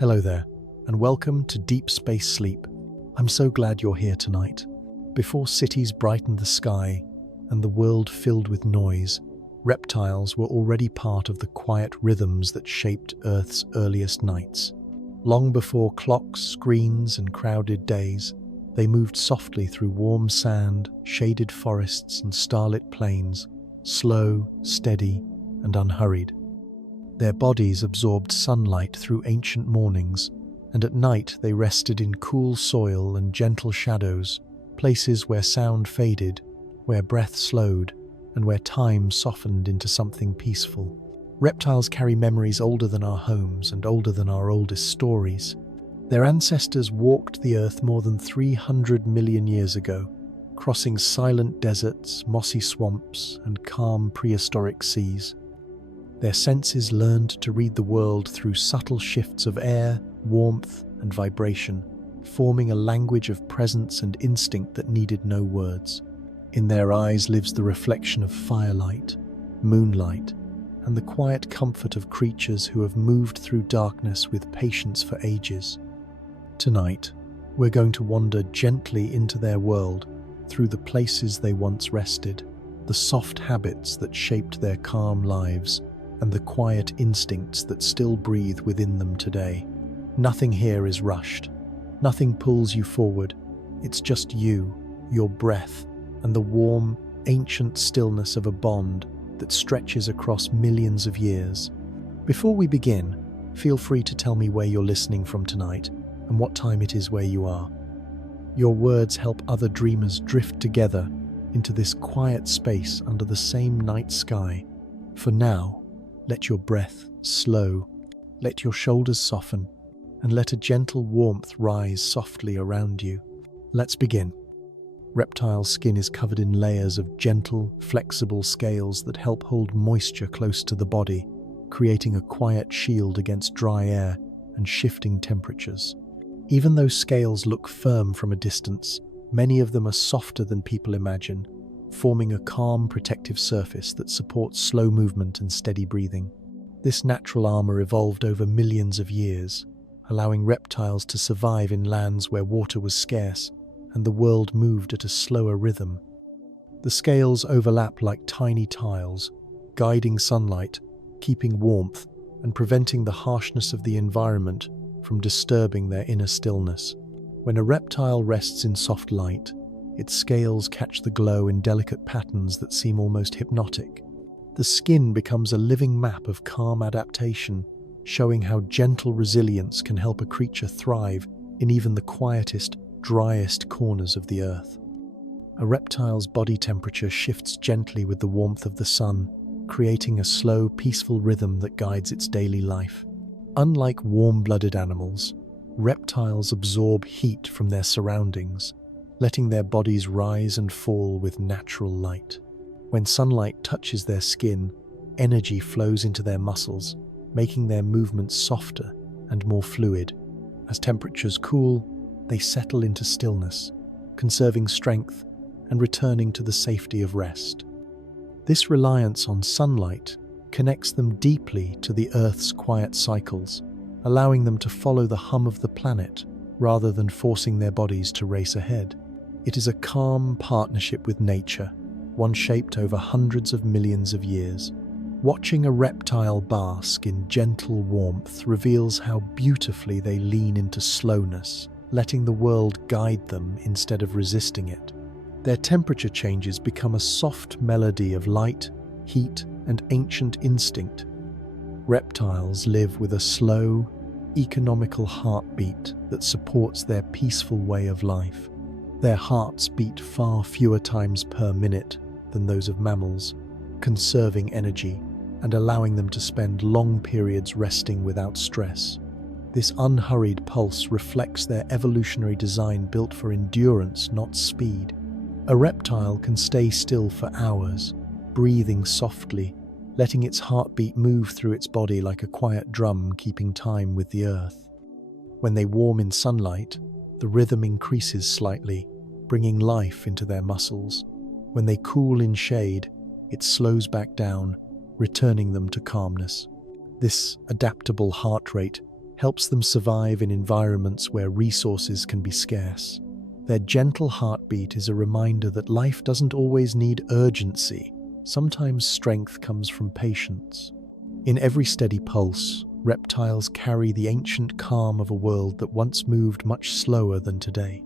Hello there, and welcome to Deep Space Sleep. I'm so glad you're here tonight. Before cities brightened the sky and the world filled with noise, reptiles were already part of the quiet rhythms that shaped Earth's earliest nights. Long before clocks, screens, and crowded days, they moved softly through warm sand, shaded forests, and starlit plains, slow, steady, and unhurried. Their bodies absorbed sunlight through ancient mornings, and at night they rested in cool soil and gentle shadows, places where sound faded, where breath slowed, and where time softened into something peaceful. Reptiles carry memories older than our homes and older than our oldest stories. Their ancestors walked the earth more than 300 million years ago, crossing silent deserts, mossy swamps, and calm prehistoric seas. Their senses learned to read the world through subtle shifts of air, warmth, and vibration, forming a language of presence and instinct that needed no words. In their eyes lives the reflection of firelight, moonlight, and the quiet comfort of creatures who have moved through darkness with patience for ages. Tonight, we're going to wander gently into their world, through the places they once rested, the soft habits that shaped their calm lives, and the quiet instincts that still breathe within them today. Nothing here is rushed. Nothing pulls you forward. It's just you, your breath, and the warm, ancient stillness of a bond that stretches across millions of years. Before we begin, feel free to tell me where you're listening from tonight and what time it is where you are. Your words help other dreamers drift together into this quiet space under the same night sky. For now, let your breath slow, let your shoulders soften, and let a gentle warmth rise softly around you. Let's begin. Reptile skin is covered in layers of gentle, flexible scales that help hold moisture close to the body, creating a quiet shield against dry air and shifting temperatures. Even though scales look firm from a distance, many of them are softer than people imagine, forming a calm, protective surface that supports slow movement and steady breathing. This natural armor evolved over millions of years, allowing reptiles to survive in lands where water was scarce and the world moved at a slower rhythm. The scales overlap like tiny tiles, guiding sunlight, keeping warmth, and preventing the harshness of the environment from disturbing their inner stillness. When a reptile rests in soft light, its scales catch the glow in delicate patterns that seem almost hypnotic. The skin becomes a living map of calm adaptation, showing how gentle resilience can help a creature thrive in even the quietest, driest corners of the earth. A reptile's body temperature shifts gently with the warmth of the sun, creating a slow, peaceful rhythm that guides its daily life. Unlike warm-blooded animals, reptiles absorb heat from their surroundings, letting their bodies rise and fall with natural light. When sunlight touches their skin, energy flows into their muscles, making their movements softer and more fluid. As temperatures cool, they settle into stillness, conserving strength and returning to the safety of rest. This reliance on sunlight connects them deeply to the Earth's quiet cycles, allowing them to follow the hum of the planet rather than forcing their bodies to race ahead. It is a calm partnership with nature, one shaped over hundreds of millions of years. Watching a reptile bask in gentle warmth reveals how beautifully they lean into slowness, letting the world guide them instead of resisting it. Their temperature changes become a soft melody of light, heat, and ancient instinct. Reptiles live with a slow, economical heartbeat that supports their peaceful way of life. Their hearts beat far fewer times per minute than those of mammals, conserving energy and allowing them to spend long periods resting without stress. This unhurried pulse reflects their evolutionary design built for endurance, not speed. A reptile can stay still for hours, breathing softly, letting its heartbeat move through its body like a quiet drum keeping time with the earth. When they warm in sunlight, the rhythm increases slightly, bringing life into their muscles. When they cool in shade, it slows back down, returning them to calmness. This adaptable heart rate helps them survive in environments where resources can be scarce. Their gentle heartbeat is a reminder that life doesn't always need urgency. Sometimes strength comes from patience. In every steady pulse, reptiles carry the ancient calm of a world that once moved much slower than today.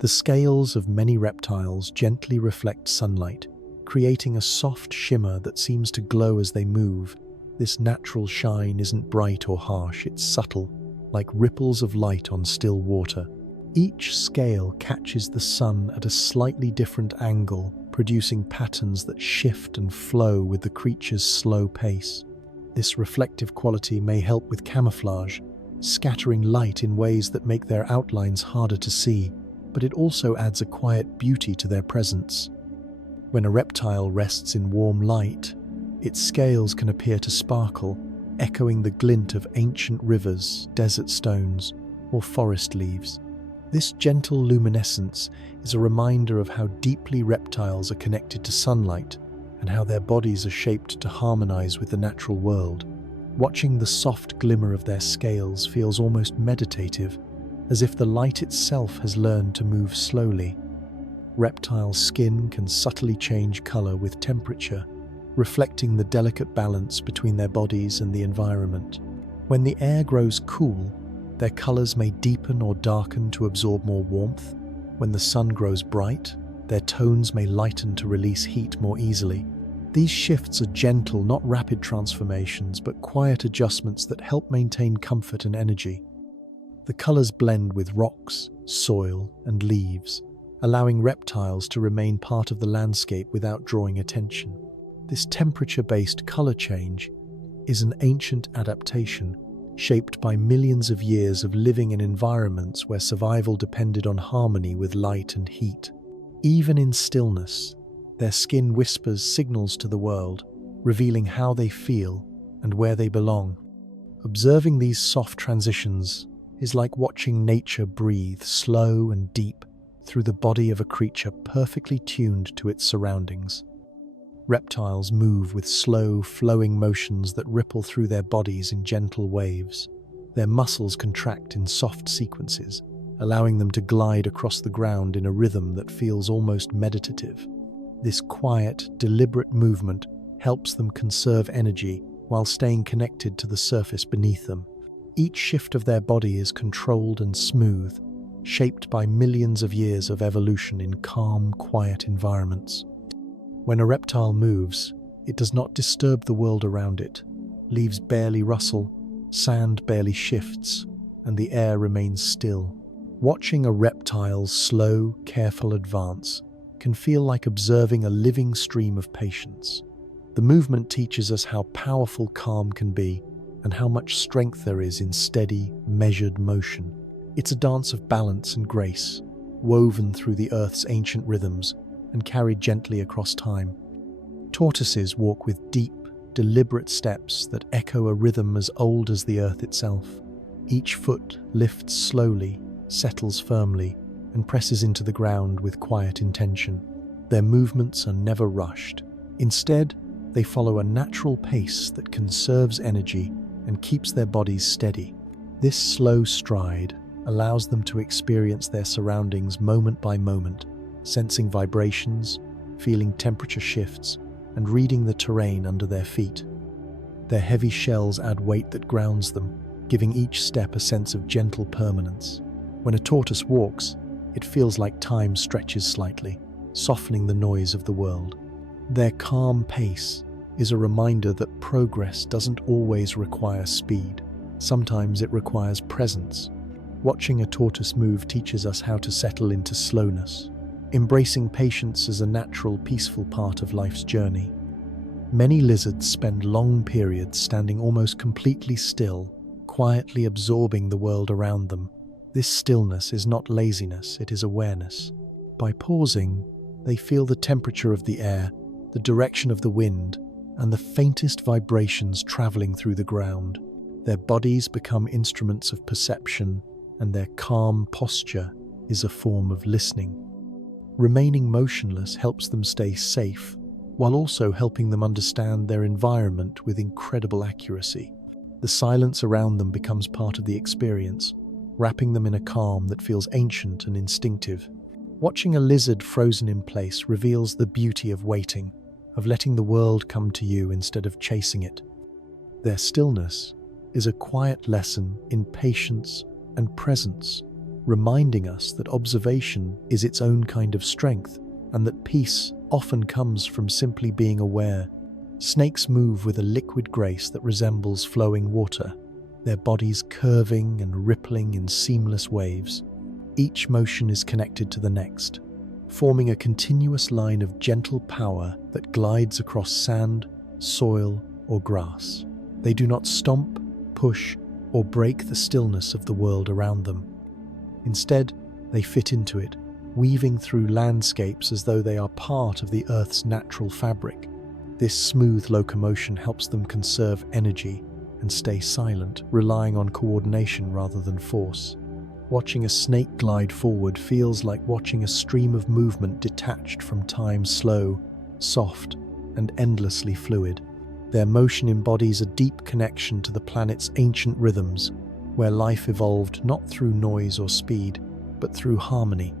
The scales of many reptiles gently reflect sunlight, creating a soft shimmer that seems to glow as they move. This natural shine isn't bright or harsh, it's subtle, like ripples of light on still water. Each scale catches the sun at a slightly different angle, producing patterns that shift and flow with the creature's slow pace. This reflective quality may help with camouflage, scattering light in ways that make their outlines harder to see, but it also adds a quiet beauty to their presence. When a reptile rests in warm light, its scales can appear to sparkle, echoing the glint of ancient rivers, desert stones, or forest leaves. This gentle luminescence is a reminder of how deeply reptiles are connected to sunlight and how their bodies are shaped to harmonize with the natural world. Watching the soft glimmer of their scales feels almost meditative, as if the light itself has learned to move slowly. Reptile skin can subtly change color with temperature, reflecting the delicate balance between their bodies and the environment. When the air grows cool, their colors may deepen or darken to absorb more warmth. When the sun grows bright, their tones may lighten to release heat more easily. These shifts are gentle, not rapid transformations, but quiet adjustments that help maintain comfort and energy. The colors blend with rocks, soil, and leaves, allowing reptiles to remain part of the landscape without drawing attention. This temperature-based color change is an ancient adaptation shaped by millions of years of living in environments where survival depended on harmony with light and heat. Even in stillness, their skin whispers signals to the world, revealing how they feel and where they belong. Observing these soft transitions is like watching nature breathe slow and deep through the body of a creature perfectly tuned to its surroundings. Reptiles move with slow, flowing motions that ripple through their bodies in gentle waves. Their muscles contract in soft sequences, allowing them to glide across the ground in a rhythm that feels almost meditative. This quiet, deliberate movement helps them conserve energy while staying connected to the surface beneath them. Each shift of their body is controlled and smooth, shaped by millions of years of evolution in calm, quiet environments. When a reptile moves, it does not disturb the world around it. Leaves barely rustle, sand barely shifts, and the air remains still. Watching a reptile's slow, careful advance can feel like observing a living stream of patience. The movement teaches us how powerful calm can be and how much strength there is in steady, measured motion. It's a dance of balance and grace, woven through the Earth's ancient rhythms and carried gently across time. Tortoises walk with deep, deliberate steps that echo a rhythm as old as the Earth itself. Each foot lifts slowly, settles firmly, and presses into the ground with quiet intention. Their movements are never rushed. Instead, they follow a natural pace that conserves energy and keeps their bodies steady. This slow stride allows them to experience their surroundings moment by moment, sensing vibrations, feeling temperature shifts, and reading the terrain under their feet. Their heavy shells add weight that grounds them, giving each step a sense of gentle permanence. When a tortoise walks, it feels like time stretches slightly, softening the noise of the world. Their calm pace is a reminder that progress doesn't always require speed. Sometimes it requires presence. Watching a tortoise move teaches us how to settle into slowness, embracing patience as a natural, peaceful part of life's journey. Many lizards spend long periods standing almost completely still, quietly absorbing the world around them. This stillness is not laziness, it is awareness. By pausing, they feel the temperature of the air, the direction of the wind, and the faintest vibrations traveling through the ground. Their bodies become instruments of perception, and their calm posture is a form of listening. Remaining motionless helps them stay safe, while also helping them understand their environment with incredible accuracy. The silence around them becomes part of the experience, wrapping them in a calm that feels ancient and instinctive. Watching a lizard frozen in place reveals the beauty of waiting, of letting the world come to you instead of chasing it. Their stillness is a quiet lesson in patience and presence, reminding us that observation is its own kind of strength and that peace often comes from simply being aware. Snakes move with a liquid grace that resembles flowing water, their bodies curving and rippling in seamless waves. Each motion is connected to the next, forming a continuous line of gentle power that glides across sand, soil, or grass. They do not stomp, push, or break the stillness of the world around them. Instead, they fit into it, weaving through landscapes as though they are part of the Earth's natural fabric. This smooth locomotion helps them conserve energy and stay silent, relying on coordination rather than force. Watching a snake glide forward feels like watching a stream of movement detached from time, slow, soft, and endlessly fluid. Their motion embodies a deep connection to the planet's ancient rhythms, where life evolved not through noise or speed, but through harmony.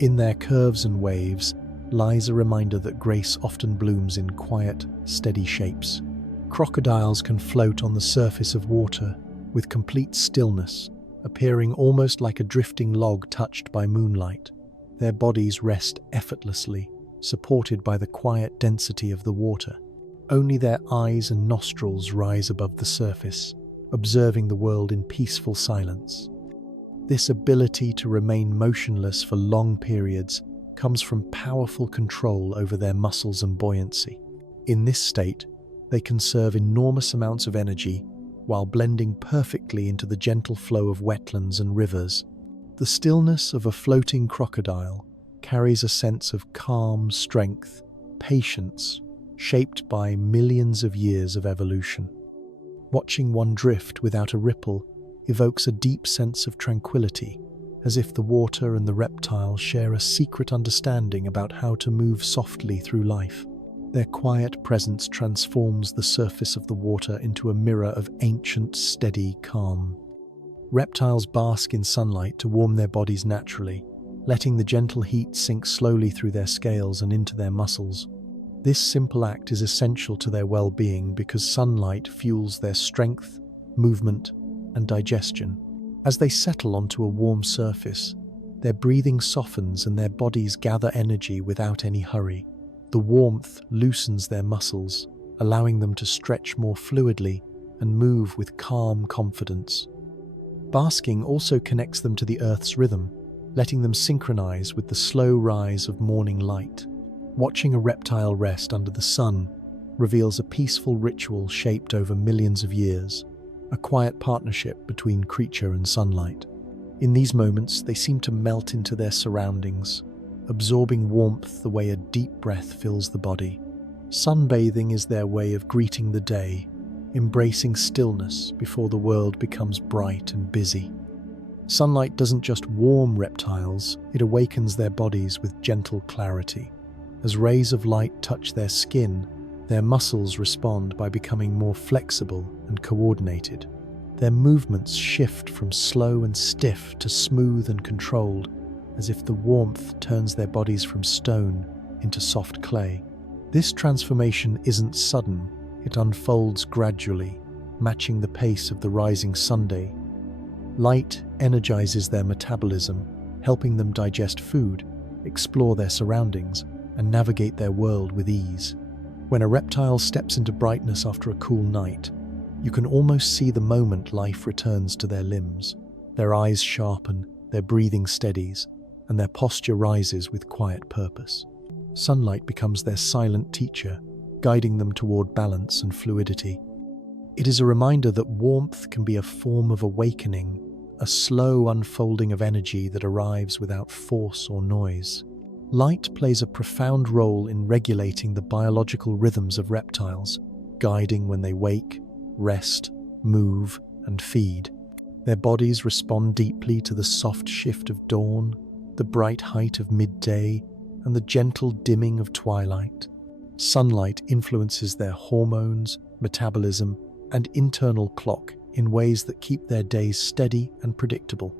In their curves and waves lies a reminder that grace often blooms in quiet, steady shapes. Crocodiles can float on the surface of water with complete stillness, appearing almost like a drifting log touched by moonlight. Their bodies rest effortlessly, supported by the quiet density of the water. Only their eyes and nostrils rise above the surface, observing the world in peaceful silence. This ability to remain motionless for long periods comes from powerful control over their muscles and buoyancy. In this state, they conserve enormous amounts of energy while blending perfectly into the gentle flow of wetlands and rivers. The stillness of a floating crocodile carries a sense of calm strength, patience, shaped by millions of years of evolution. Watching one drift without a ripple evokes a deep sense of tranquility, as if the water and the reptile share a secret understanding about how to move softly through life. Their quiet presence transforms the surface of the water into a mirror of ancient, steady calm. Reptiles bask in sunlight to warm their bodies naturally, letting the gentle heat sink slowly through their scales and into their muscles. This simple act is essential to their well-being because sunlight fuels their strength, movement, and digestion. As they settle onto a warm surface, their breathing softens and their bodies gather energy without any hurry. The warmth loosens their muscles, allowing them to stretch more fluidly and move with calm confidence. Basking also connects them to the Earth's rhythm, letting them synchronize with the slow rise of morning light. Watching a reptile rest under the sun reveals a peaceful ritual shaped over millions of years, a quiet partnership between creature and sunlight. In these moments, they seem to melt into their surroundings, absorbing warmth the way a deep breath fills the body. Sunbathing is their way of greeting the day, embracing stillness before the world becomes bright and busy. Sunlight doesn't just warm reptiles, it awakens their bodies with gentle clarity. As rays of light touch their skin, their muscles respond by becoming more flexible and coordinated. Their movements shift from slow and stiff to smooth and controlled, as if the warmth turns their bodies from stone into soft clay. This transformation isn't sudden, it unfolds gradually, matching the pace of the rising sunday. Light energizes their metabolism, helping them digest food, explore their surroundings, and navigate their world with ease. When a reptile steps into brightness after a cool night, you can almost see the moment life returns to their limbs. Their eyes sharpen, their breathing steadies, and their posture rises with quiet purpose. Sunlight becomes their silent teacher, guiding them toward balance and fluidity. It is a reminder that warmth can be a form of awakening, a slow unfolding of energy that arrives without force or noise. Light plays a profound role in regulating the biological rhythms of reptiles, guiding when they wake, rest, move, and feed. Their bodies respond deeply to the soft shift of dawn, the bright height of midday, and the gentle dimming of twilight. Sunlight influences their hormones, metabolism, and internal clock in ways that keep their days steady and predictable.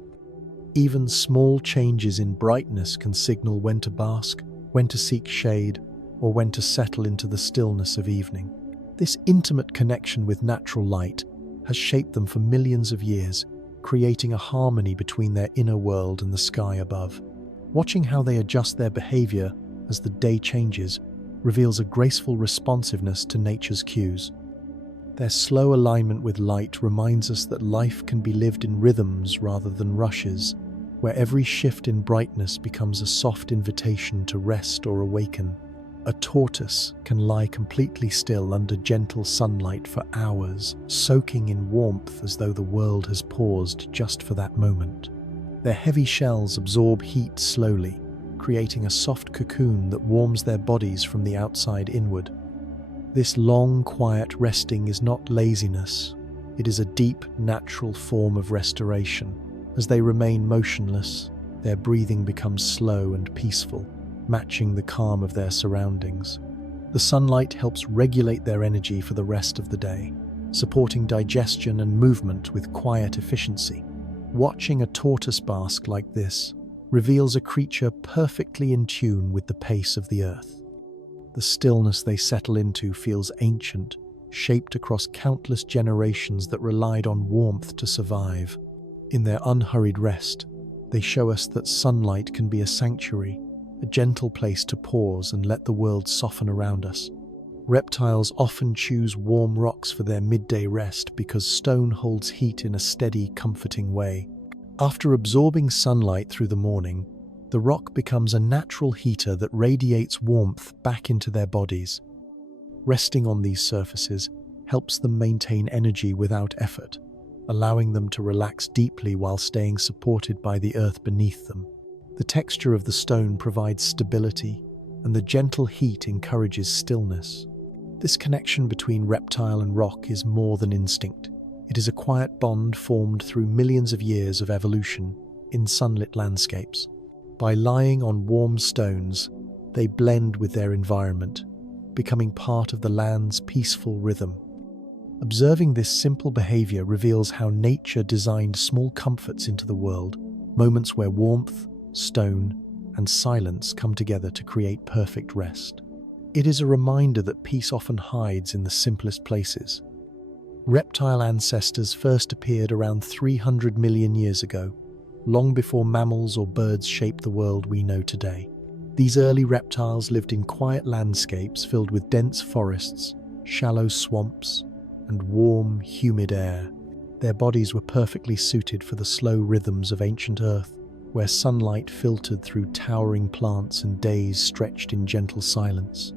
Even small changes in brightness can signal when to bask, when to seek shade, or when to settle into the stillness of evening. This intimate connection with natural light has shaped them for millions of years, creating a harmony between their inner world and the sky above. Watching how they adjust their behavior as the day changes reveals a graceful responsiveness to nature's cues. Their slow alignment with light reminds us that life can be lived in rhythms rather than rushes, where every shift in brightness becomes a soft invitation to rest or awaken. A tortoise can lie completely still under gentle sunlight for hours, soaking in warmth as though the world has paused just for that moment. Their heavy shells absorb heat slowly, creating a soft cocoon that warms their bodies from the outside inward. This long, quiet resting is not laziness. It is a deep, natural form of restoration. As they remain motionless, their breathing becomes slow and peaceful, matching the calm of their surroundings. The sunlight helps regulate their energy for the rest of the day, supporting digestion and movement with quiet efficiency. Watching a tortoise bask like this reveals a creature perfectly in tune with the pace of the earth. The stillness they settle into feels ancient, shaped across countless generations that relied on warmth to survive. In their unhurried rest, they show us that sunlight can be a sanctuary, a gentle place to pause and let the world soften around us. Reptiles often choose warm rocks for their midday rest because stone holds heat in a steady, comforting way. After absorbing sunlight through the morning, the rock becomes a natural heater that radiates warmth back into their bodies. Resting on these surfaces helps them maintain energy without effort, allowing them to relax deeply while staying supported by the earth beneath them. The texture of the stone provides stability, and the gentle heat encourages stillness. This connection between reptile and rock is more than instinct. It is a quiet bond formed through millions of years of evolution in sunlit landscapes. By lying on warm stones, they blend with their environment, becoming part of the land's peaceful rhythm. Observing this simple behavior reveals how nature designed small comforts into the world, moments where warmth, stone, and silence come together to create perfect rest. It is a reminder that peace often hides in the simplest places. Reptile ancestors first appeared around 300 million years ago, long before mammals or birds shaped the world we know today. These early reptiles lived in quiet landscapes filled with dense forests, shallow swamps, and warm, humid air. Their bodies were perfectly suited for the slow rhythms of ancient Earth, where sunlight filtered through towering plants and days stretched in gentle silence.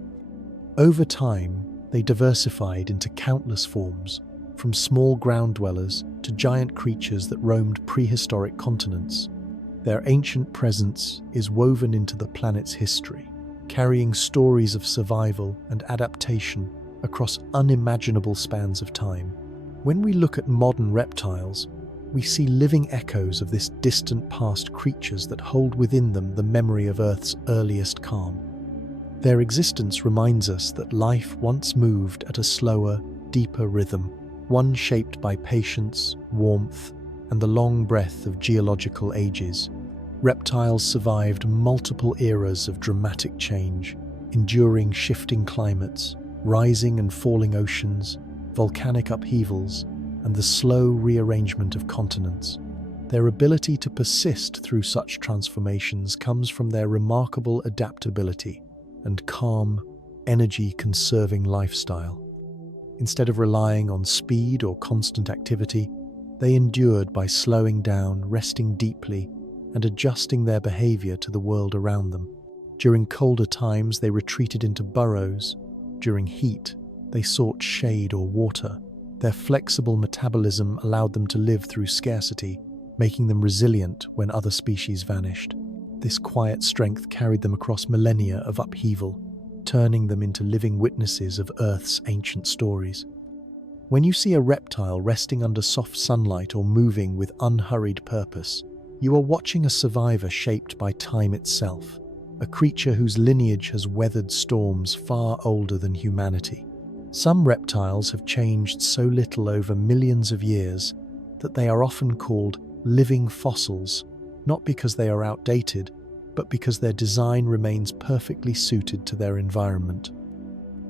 Over time, they diversified into countless forms, from small ground dwellers to giant creatures that roamed prehistoric continents. Their ancient presence is woven into the planet's history, carrying stories of survival and adaptation across unimaginable spans of time. When we look at modern reptiles, we see living echoes of this distant past, creatures that hold within them the memory of Earth's earliest calm. Their existence reminds us that life once moved at a slower, deeper rhythm, one shaped by patience, warmth, and the long breath of geological ages. Reptiles survived multiple eras of dramatic change, enduring shifting climates, rising and falling oceans, volcanic upheavals, and the slow rearrangement of continents. Their ability to persist through such transformations comes from their remarkable adaptability and calm, energy-conserving lifestyle. Instead of relying on speed or constant activity, they endured by slowing down, resting deeply, and adjusting their behavior to the world around them. During colder times, they retreated into burrows. During heat, they sought shade or water. Their flexible metabolism allowed them to live through scarcity, making them resilient when other species vanished. This quiet strength carried them across millennia of upheaval, turning them into living witnesses of Earth's ancient stories. When you see a reptile resting under soft sunlight or moving with unhurried purpose, you are watching a survivor shaped by time itself, a creature whose lineage has weathered storms far older than humanity. Some reptiles have changed so little over millions of years that they are often called living fossils, not because they are outdated, but because their design remains perfectly suited to their environment.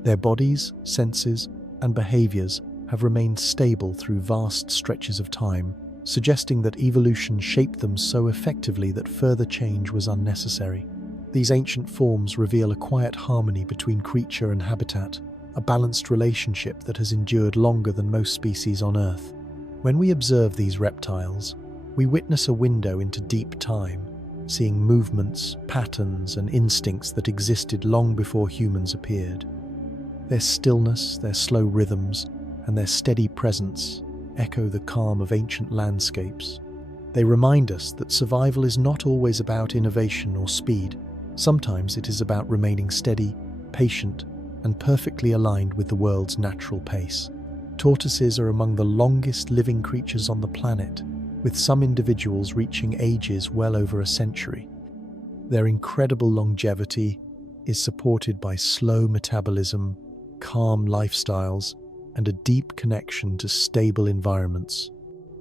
Their bodies, senses, and behaviors have remained stable through vast stretches of time, suggesting that evolution shaped them so effectively that further change was unnecessary. These ancient forms reveal a quiet harmony between creature and habitat, a balanced relationship that has endured longer than most species on Earth. When we observe these reptiles, we witness a window into deep time, seeing movements, patterns, and instincts that existed long before humans appeared. Their stillness, their slow rhythms, and their steady presence echo the calm of ancient landscapes. They remind us that survival is not always about innovation or speed. Sometimes it is about remaining steady, patient, and perfectly aligned with the world's natural pace. Tortoises are among the longest living creatures on the planet, with some individuals reaching ages well over a century. Their incredible longevity is supported by slow metabolism, calm lifestyles, and a deep connection to stable environments.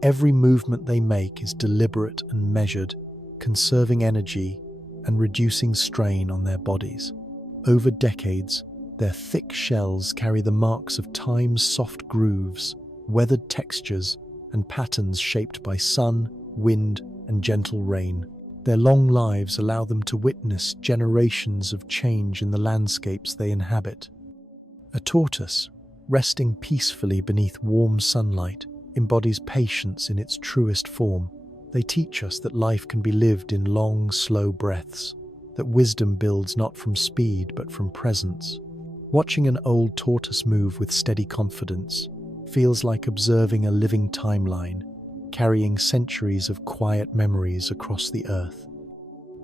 Every movement they make is deliberate and measured, conserving energy and reducing strain on their bodies. Over decades, their thick shells carry the marks of time's soft grooves, weathered textures, and patterns shaped by sun, wind, and gentle rain. Their long lives allow them to witness generations of change in the landscapes they inhabit. A tortoise, resting peacefully beneath warm sunlight, embodies patience in its truest form. They teach us that life can be lived in long, slow breaths, that wisdom builds not from speed but from presence. Watching an old tortoise move with steady confidence feels like observing a living timeline, carrying centuries of quiet memories across the earth.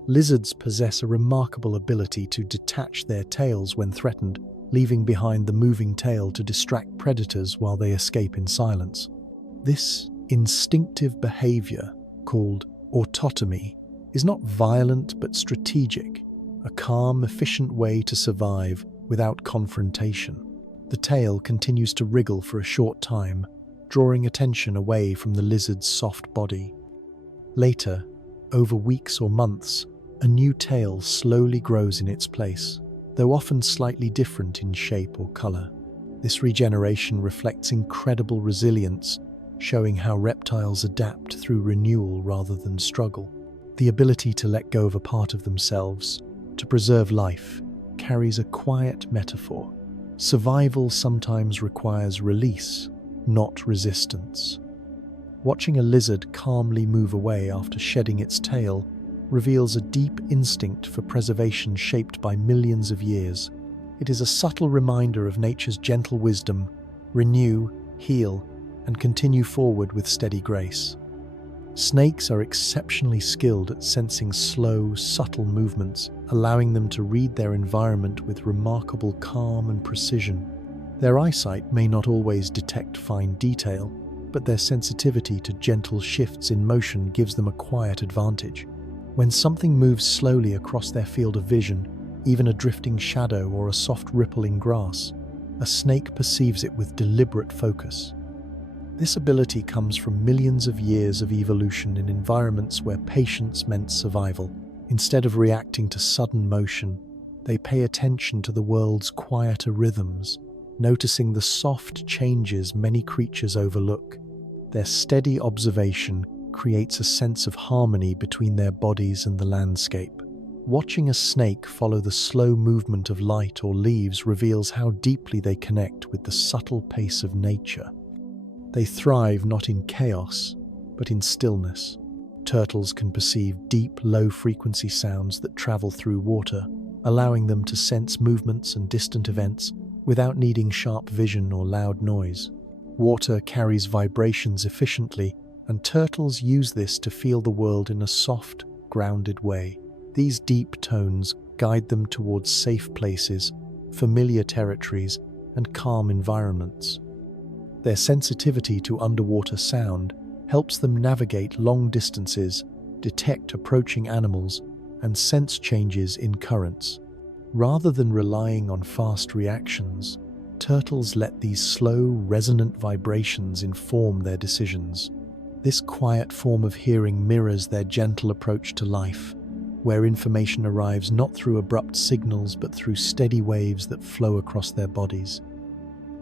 Lizards possess a remarkable ability to detach their tails when threatened, leaving behind the moving tail to distract predators while they escape in silence. This instinctive behavior, called autotomy, is not violent but strategic, a calm, efficient way to survive without confrontation. The tail continues to wriggle for a short time, drawing attention away from the lizard's soft body. Later, over weeks or months, a new tail slowly grows in its place, though often slightly different in shape or color. This regeneration reflects incredible resilience, showing how reptiles adapt through renewal rather than struggle. The ability to let go of a part of themselves, to preserve life, carries a quiet metaphor. Survival sometimes requires release, not resistance. Watching a lizard calmly move away after shedding its tail reveals a deep instinct for preservation shaped by millions of years. It is a subtle reminder of nature's gentle wisdom: renew, heal, and continue forward with steady grace. Snakes are exceptionally skilled at sensing slow, subtle movements, allowing them to read their environment with remarkable calm and precision. Their eyesight may not always detect fine detail, but their sensitivity to gentle shifts in motion gives them a quiet advantage. When something moves slowly across their field of vision, even a drifting shadow or a soft ripple in grass, a snake perceives it with deliberate focus. This ability comes from millions of years of evolution in environments where patience meant survival. Instead of reacting to sudden motion, they pay attention to the world's quieter rhythms, noticing the soft changes many creatures overlook. Their steady observation creates a sense of harmony between their bodies and the landscape. Watching a snake follow the slow movement of light or leaves reveals how deeply they connect with the subtle pace of nature. They thrive not in chaos, but in stillness. Turtles can perceive deep, low-frequency sounds that travel through water, allowing them to sense movements and distant events without needing sharp vision or loud noise. Water carries vibrations efficiently, and turtles use this to feel the world in a soft, grounded way. These deep tones guide them towards safe places, familiar territories, and calm environments. Their sensitivity to underwater sound helps them navigate long distances, detect approaching animals, and sense changes in currents. Rather than relying on fast reactions, Turtles let these slow, resonant vibrations inform their decisions. This quiet form of hearing mirrors their gentle approach to life, where information arrives not through abrupt signals but through steady waves that flow across their bodies.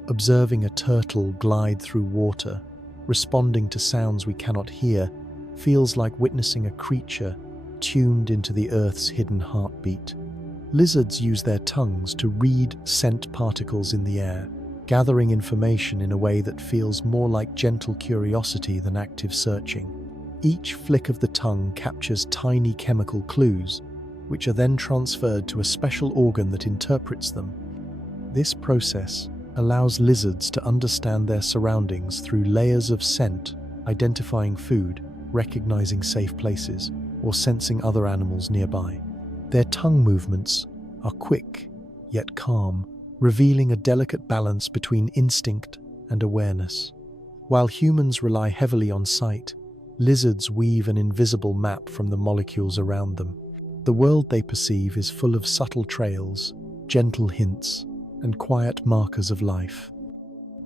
Observing a turtle glide through water, responding to sounds we cannot hear, feels like witnessing a creature tuned into the Earth's hidden heartbeat. Lizards use their tongues to read scent particles in the air, gathering information in a way that feels more like gentle curiosity than active searching. Each flick of the tongue captures tiny chemical clues, which are then transferred to a special organ that interprets them. This process allows lizards to understand their surroundings through layers of scent, identifying food, recognizing safe places, or sensing other animals nearby. Their tongue movements are quick, yet calm, revealing a delicate balance between instinct and awareness. While humans rely heavily on sight, lizards weave an invisible map from the molecules around them. The world they perceive is full of subtle trails, gentle hints, and quiet markers of life.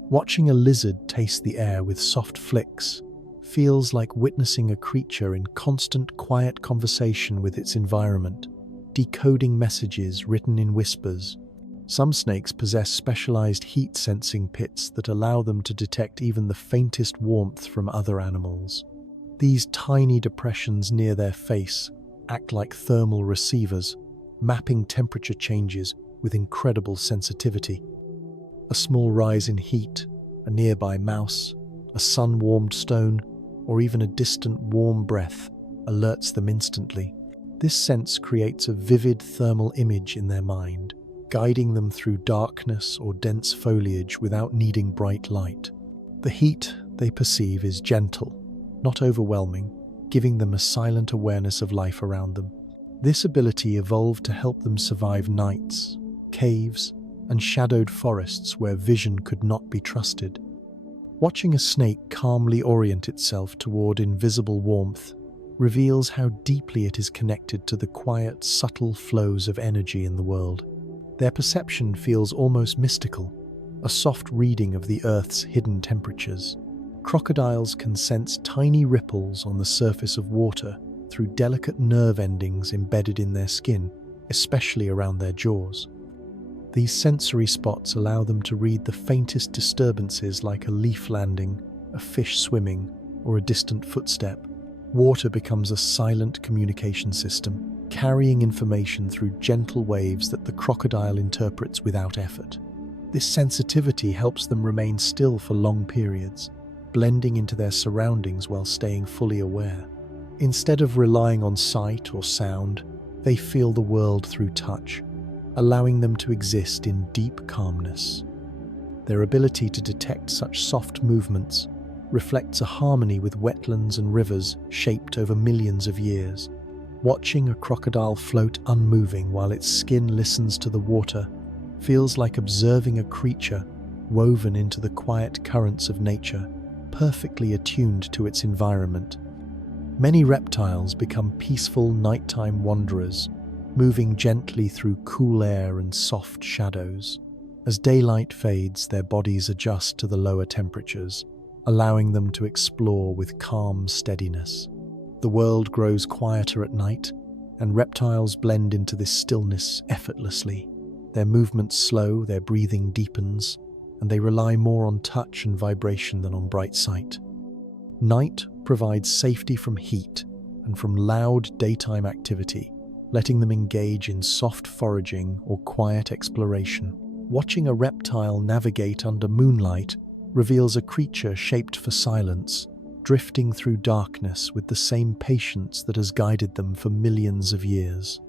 Watching a lizard taste the air with soft flicks feels like witnessing a creature in constant quiet conversation with its environment, decoding messages written in whispers. Some snakes possess specialized heat-sensing pits that allow them to detect even the faintest warmth from other animals. These tiny depressions near their face act like thermal receivers, mapping temperature changes with incredible sensitivity. A small rise in heat, a nearby mouse, a sun-warmed stone, or even a distant warm breath alerts them instantly. This sense creates a vivid thermal image in their mind, guiding them through darkness or dense foliage without needing bright light. The heat they perceive is gentle, not overwhelming, giving them a silent awareness of life around them. This ability evolved to help them survive nights, caves, and shadowed forests where vision could not be trusted. Watching a snake calmly orient itself toward invisible warmth reveals how deeply it is connected to the quiet, subtle flows of energy in the world. Their perception feels almost mystical, a soft reading of the Earth's hidden temperatures. Crocodiles can sense tiny ripples on the surface of water through delicate nerve endings embedded in their skin, especially around their jaws. These sensory spots allow them to read the faintest disturbances like a leaf landing, a fish swimming, or a distant footstep. Water becomes a silent communication system, carrying information through gentle waves that the crocodile interprets without effort. This sensitivity helps them remain still for long periods, blending into their surroundings while staying fully aware. Instead of relying on sight or sound, they feel the world through touch, allowing them to exist in deep calmness. Their ability to detect such soft movements reflects a harmony with wetlands and rivers shaped over millions of years. Watching a crocodile float unmoving while its skin listens to the water feels like observing a creature woven into the quiet currents of nature, perfectly attuned to its environment. Many reptiles become peaceful nighttime wanderers, moving gently through cool air and soft shadows. As daylight fades, their bodies adjust to the lower temperatures, allowing them to explore with calm steadiness. The world grows quieter at night, and reptiles blend into this stillness effortlessly. Their movements slow, their breathing deepens, and they rely more on touch and vibration than on bright sight. Night provides safety from heat and from loud daytime activity, letting them engage in soft foraging or quiet exploration. Watching a reptile navigate under moonlight reveals a creature shaped for silence, drifting through darkness with the same patience that has guided them for millions of years.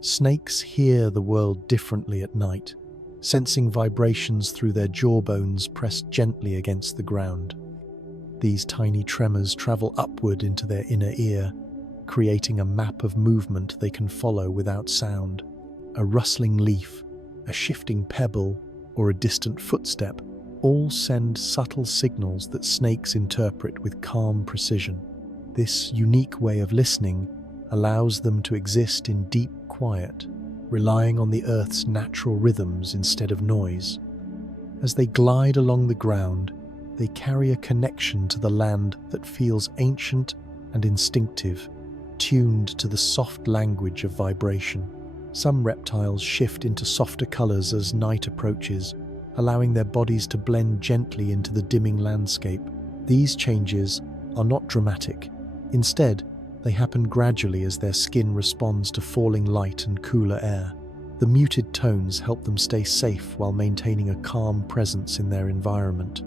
Snakes hear the world differently at night, sensing vibrations through their jawbones pressed gently against the ground. These tiny tremors travel upward into their inner ear, creating a map of movement they can follow without sound. A rustling leaf, a shifting pebble, or a distant footstep all send subtle signals that snakes interpret with calm precision. This unique way of listening allows them to exist in deep quiet, relying on the Earth's natural rhythms instead of noise. As they glide along the ground, they carry a connection to the land that feels ancient and instinctive, tuned to the soft language of vibration. Some reptiles shift into softer colors as night approaches, allowing their bodies to blend gently into the dimming landscape. These changes are not dramatic. Instead, they happen gradually as their skin responds to falling light and cooler air. The muted tones help them stay safe while maintaining a calm presence in their environment.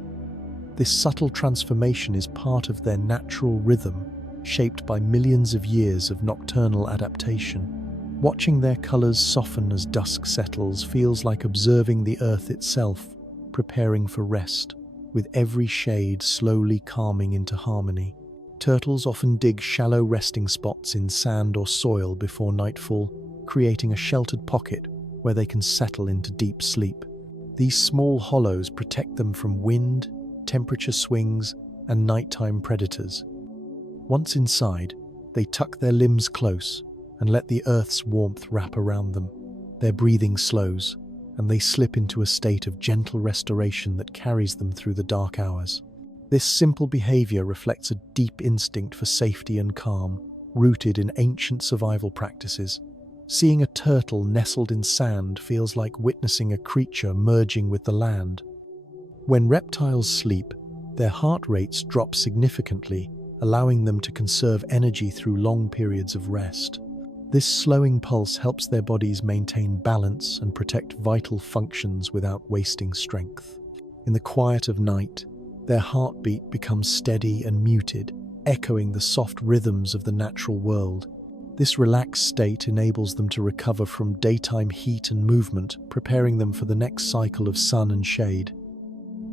This subtle transformation is part of their natural rhythm, shaped by millions of years of nocturnal adaptation. Watching their colors soften as dusk settles feels like observing the earth itself, preparing for rest, with every shade slowly calming into harmony. Turtles often dig shallow resting spots in sand or soil before nightfall, creating a sheltered pocket where they can settle into deep sleep. These small hollows protect them from wind, temperature swings, and nighttime predators. Once inside, they tuck their limbs close and let the earth's warmth wrap around them. Their breathing slows, and they slip into a state of gentle restoration that carries them through the dark hours. This simple behavior reflects a deep instinct for safety and calm, rooted in ancient survival practices. Seeing a turtle nestled in sand feels like witnessing a creature merging with the land. When reptiles sleep, their heart rates drop significantly, allowing them to conserve energy through long periods of rest. This slowing pulse helps their bodies maintain balance and protect vital functions without wasting strength. In the quiet of night, their heartbeat becomes steady and muted, echoing the soft rhythms of the natural world. This relaxed state enables them to recover from daytime heat and movement, preparing them for the next cycle of sun and shade.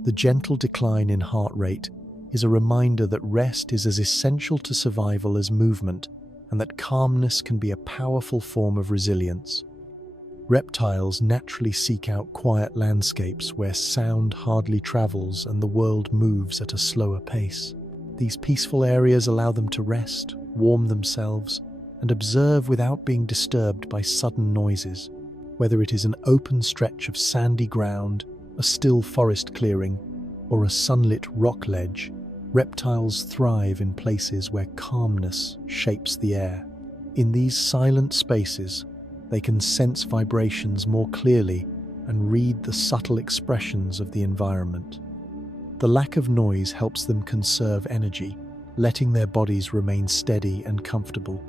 The gentle decline in heart rate is a reminder that rest is as essential to survival as movement, and that calmness can be a powerful form of resilience. Reptiles naturally seek out quiet landscapes where sound hardly travels and the world moves at a slower pace. These peaceful areas allow them to rest, warm themselves, and observe without being disturbed by sudden noises. Whether it is an open stretch of sandy ground, a still forest clearing, or a sunlit rock ledge, reptiles thrive in places where calmness shapes the air. In these silent spaces, they can sense vibrations more clearly and read the subtle expressions of the environment. The lack of noise helps them conserve energy, letting their bodies remain steady and comfortable.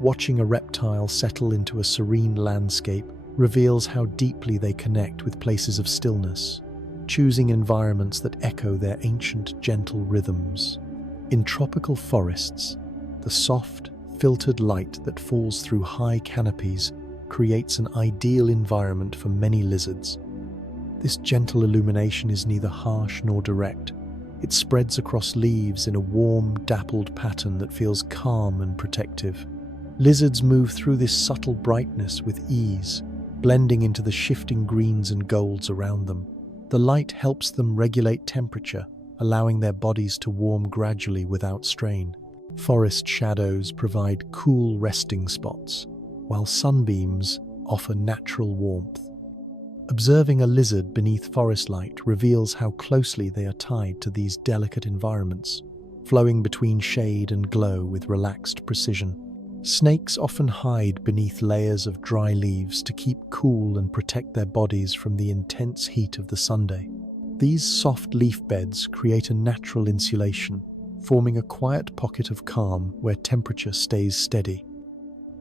Watching a reptile settle into a serene landscape reveals how deeply they connect with places of stillness, choosing environments that echo their ancient, gentle rhythms. In tropical forests, the soft, filtered light that falls through high canopies creates an ideal environment for many lizards. This gentle illumination is neither harsh nor direct. It spreads across leaves in a warm, dappled pattern that feels calm and protective. Lizards move through this subtle brightness with ease, blending into the shifting greens and golds around them. The light helps them regulate temperature, allowing their bodies to warm gradually without strain. Forest shadows provide cool resting spots, while sunbeams offer natural warmth. Observing a lizard beneath forest light reveals how closely they are tied to these delicate environments, flowing between shade and glow with relaxed precision. Snakes often hide beneath layers of dry leaves to keep cool and protect their bodies from the intense heat of the Sunday. These soft leaf beds create a natural insulation, forming a quiet pocket of calm where temperature stays steady.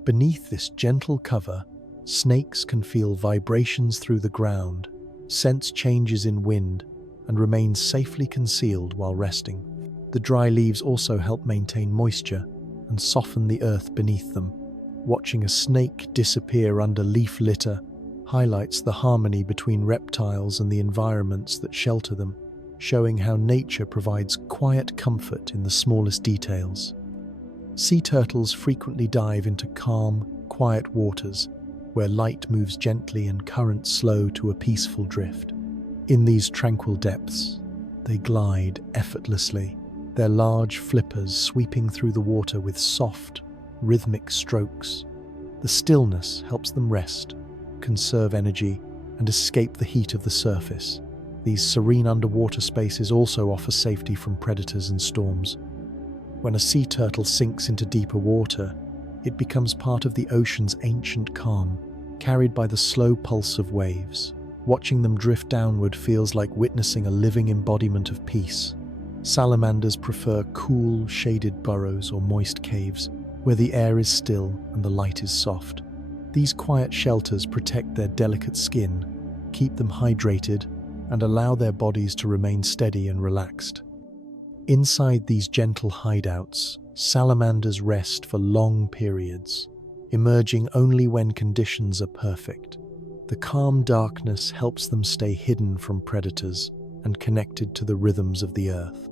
Beneath this gentle cover, snakes can feel vibrations through the ground, sense changes in wind, and remain safely concealed while resting. The dry leaves also help maintain moisture and soften the earth beneath them. Watching a snake disappear under leaf litter highlights the harmony between reptiles and the environments that shelter them, showing how nature provides quiet comfort in the smallest details. Sea turtles frequently dive into calm, quiet waters, where light moves gently and currents slow to a peaceful drift. In these tranquil depths, they glide effortlessly, their large flippers sweeping through the water with soft, rhythmic strokes. The stillness helps them rest, conserve energy, and escape the heat of the surface. These serene underwater spaces also offer safety from predators and storms. When a sea turtle sinks into deeper water, it becomes part of the ocean's ancient calm, carried by the slow pulse of waves. Watching them drift downward feels like witnessing a living embodiment of peace. Salamanders prefer cool, shaded burrows or moist caves, where the air is still and the light is soft. These quiet shelters protect their delicate skin, keep them hydrated, and allow their bodies to remain steady and relaxed. Inside these gentle hideouts, salamanders rest for long periods, emerging only when conditions are perfect. The calm darkness helps them stay hidden from predators and connected to the rhythms of the earth.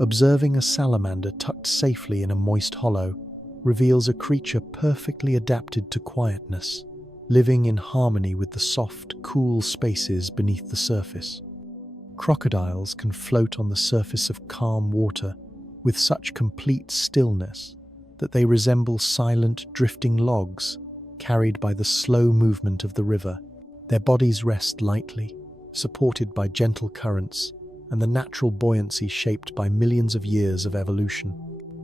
Observing a salamander tucked safely in a moist hollow reveals a creature perfectly adapted to quietness, living in harmony with the soft, cool spaces beneath the surface. Crocodiles can float on the surface of calm water with such complete stillness that they resemble silent, drifting logs carried by the slow movement of the river. Their bodies rest lightly, supported by gentle currents and the natural buoyancy shaped by millions of years of evolution.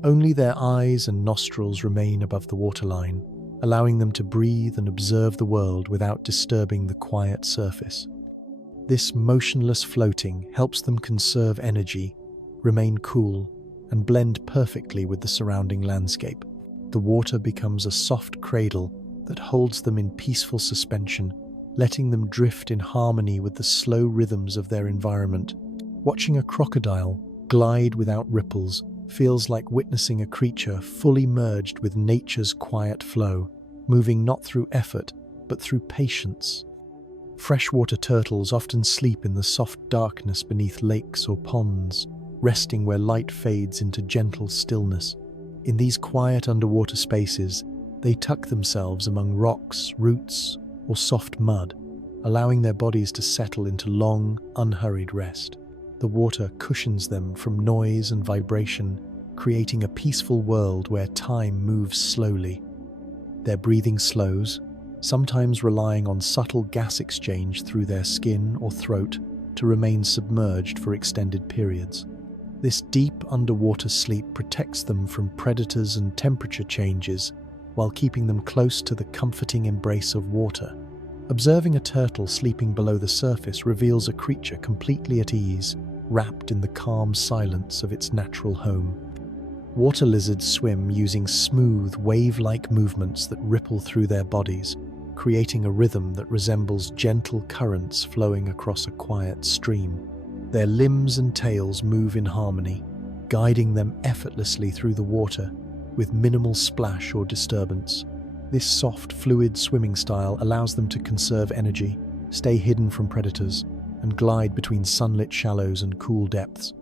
Only their eyes and nostrils remain above the waterline, allowing them to breathe and observe the world without disturbing the quiet surface. This motionless floating helps them conserve energy, remain cool, and blend perfectly with the surrounding landscape. The water becomes a soft cradle that holds them in peaceful suspension, letting them drift in harmony with the slow rhythms of their environment. Watching a crocodile glide without ripples feels like witnessing a creature fully merged with nature's quiet flow, moving not through effort, but through patience. Freshwater turtles often sleep in the soft darkness beneath lakes or ponds, resting where light fades into gentle stillness. In these quiet underwater spaces, they tuck themselves among rocks, roots, or soft mud, allowing their bodies to settle into long, unhurried rest. The water cushions them from noise and vibration, creating a peaceful world where time moves slowly. Their breathing slows, sometimes relying on subtle gas exchange through their skin or throat to remain submerged for extended periods. This deep underwater sleep protects them from predators and temperature changes while keeping them close to the comforting embrace of water. Observing a turtle sleeping below the surface reveals a creature completely at ease, wrapped in the calm silence of its natural home. Water lizards swim using smooth, wave-like movements that ripple through their bodies, creating a rhythm that resembles gentle currents flowing across a quiet stream. Their limbs and tails move in harmony, guiding them effortlessly through the water with minimal splash or disturbance. This soft, fluid swimming style allows them to conserve energy, stay hidden from predators, and glide between sunlit shallows and cool depths.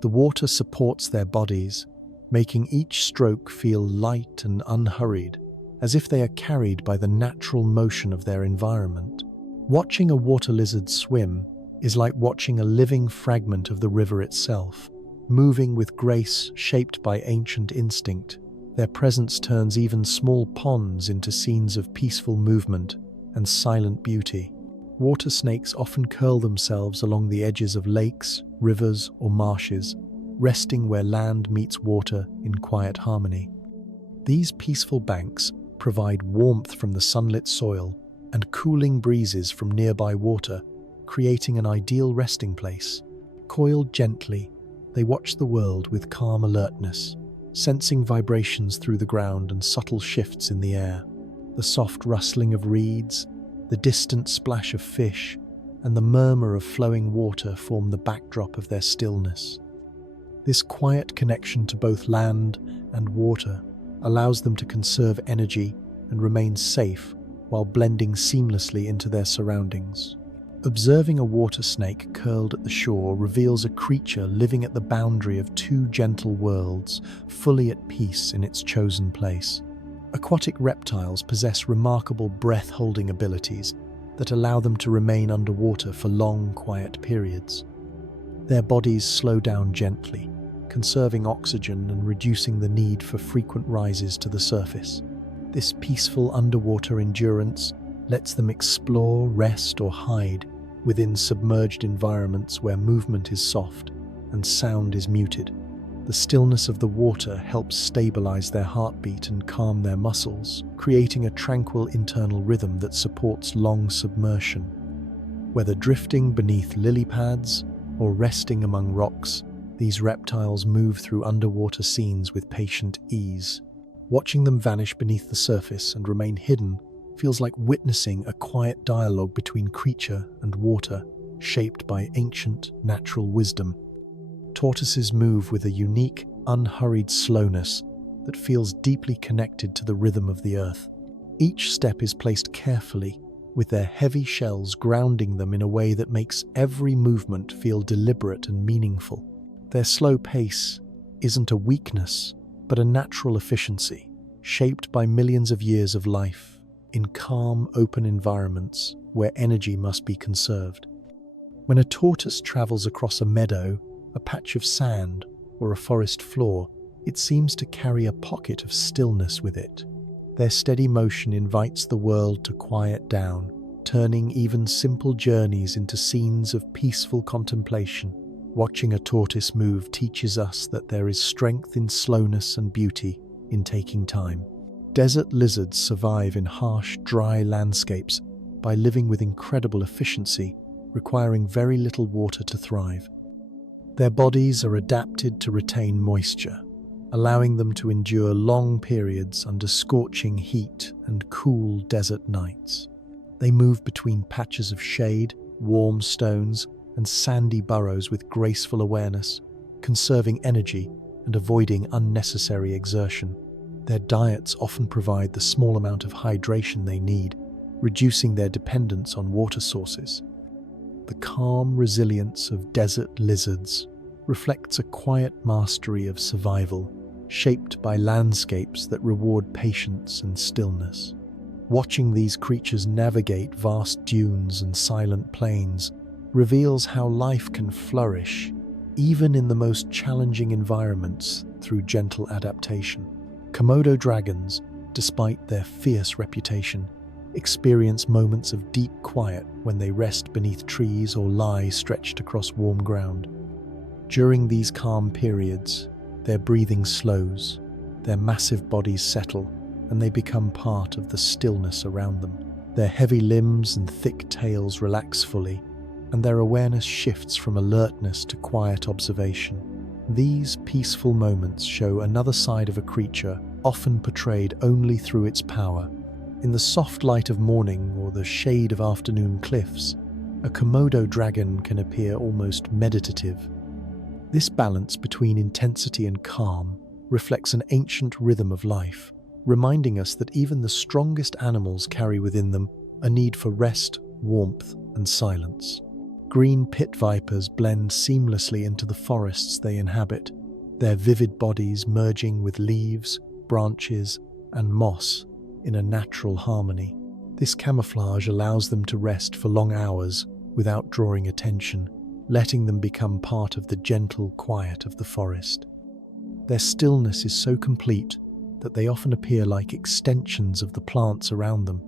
The water supports their bodies, making each stroke feel light and unhurried, as if they are carried by the natural motion of their environment. Watching a water lizard swim is like watching a living fragment of the river itself, moving with grace shaped by ancient instinct. Their presence turns even small ponds into scenes of peaceful movement and silent beauty. Water snakes often curl themselves along the edges of lakes, rivers, or marshes, resting where land meets water in quiet harmony. These peaceful banks provide warmth from the sunlit soil and cooling breezes from nearby water, creating an ideal resting place. Coiled gently, they watch the world with calm alertness, sensing vibrations through the ground and subtle shifts in the air. The soft rustling of reeds, the distant splash of fish, and the murmur of flowing water form the backdrop of their stillness. This quiet connection to both land and water allows them to conserve energy and remain safe while blending seamlessly into their surroundings. Observing a water snake curled at the shore reveals a creature living at the boundary of two gentle worlds, fully at peace in its chosen place. Aquatic reptiles possess remarkable breath-holding abilities that allow them to remain underwater for long, quiet periods. Their bodies slow down gently, conserving oxygen and reducing the need for frequent rises to the surface. This peaceful underwater endurance lets them explore, rest, or hide, within submerged environments where movement is soft and sound is muted. The stillness of the water helps stabilize their heartbeat and calm their muscles, creating a tranquil internal rhythm that supports long submersion. Whether drifting beneath lily pads or resting among rocks, these reptiles move through underwater scenes with patient ease. Watching them vanish beneath the surface and remain hidden feels like witnessing a quiet dialogue between creature and water, shaped by ancient natural wisdom. Tortoises move with a unique, unhurried slowness that feels deeply connected to the rhythm of the earth. Each step is placed carefully, with their heavy shells grounding them in a way that makes every movement feel deliberate and meaningful. Their slow pace isn't a weakness, but a natural efficiency, shaped by millions of years of life in calm, open environments where energy must be conserved. When a tortoise travels across a meadow, a patch of sand, or a forest floor, it seems to carry a pocket of stillness with it. Their steady motion invites the world to quiet down, turning even simple journeys into scenes of peaceful contemplation. Watching a tortoise move teaches us that there is strength in slowness and beauty in taking time. Desert lizards survive in harsh, dry landscapes by living with incredible efficiency, requiring very little water to thrive. Their bodies are adapted to retain moisture, allowing them to endure long periods under scorching heat and cool desert nights. They move between patches of shade, warm stones, and sandy burrows with graceful awareness, conserving energy and avoiding unnecessary exertion. Their diets often provide the small amount of hydration they need, reducing their dependence on water sources. The calm resilience of desert lizards reflects a quiet mastery of survival, shaped by landscapes that reward patience and stillness. Watching these creatures navigate vast dunes and silent plains reveals how life can flourish, even in the most challenging environments, through gentle adaptation. Komodo dragons, despite their fierce reputation, experience moments of deep quiet when they rest beneath trees or lie stretched across warm ground. During these calm periods, their breathing slows, their massive bodies settle, and they become part of the stillness around them. Their heavy limbs and thick tails relax fully, and their awareness shifts from alertness to quiet observation. These peaceful moments show another side of a creature, often portrayed only through its power. In the soft light of morning or the shade of afternoon cliffs, a Komodo dragon can appear almost meditative. This balance between intensity and calm reflects an ancient rhythm of life, reminding us that even the strongest animals carry within them a need for rest, warmth, and silence. Green pit vipers blend seamlessly into the forests they inhabit, their vivid bodies merging with leaves, branches, and moss in a natural harmony. This camouflage allows them to rest for long hours without drawing attention, letting them become part of the gentle quiet of the forest. Their stillness is so complete that they often appear like extensions of the plants around them.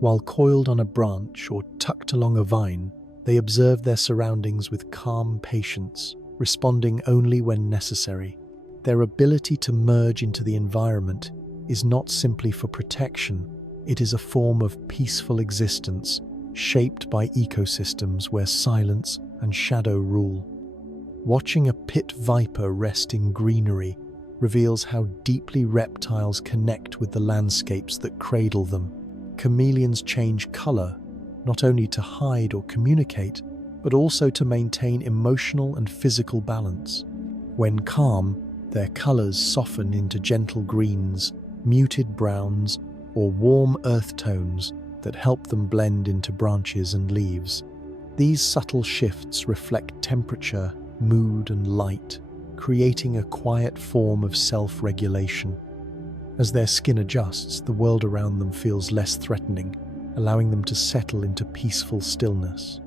While coiled on a branch or tucked along a vine, they observe their surroundings with calm patience, responding only when necessary. Their ability to merge into the environment is not simply for protection, it is a form of peaceful existence, shaped by ecosystems where silence and shadow rule. Watching a pit viper rest in greenery reveals how deeply reptiles connect with the landscapes that cradle them. Chameleons change color, not only to hide or communicate, but also to maintain emotional and physical balance. When calm, their colors soften into gentle greens, muted browns, or warm earth tones that help them blend into branches and leaves. These subtle shifts reflect temperature, mood, and light, creating a quiet form of self-regulation. As their skin adjusts, the world around them feels less threatening, allowing them to settle into peaceful stillness.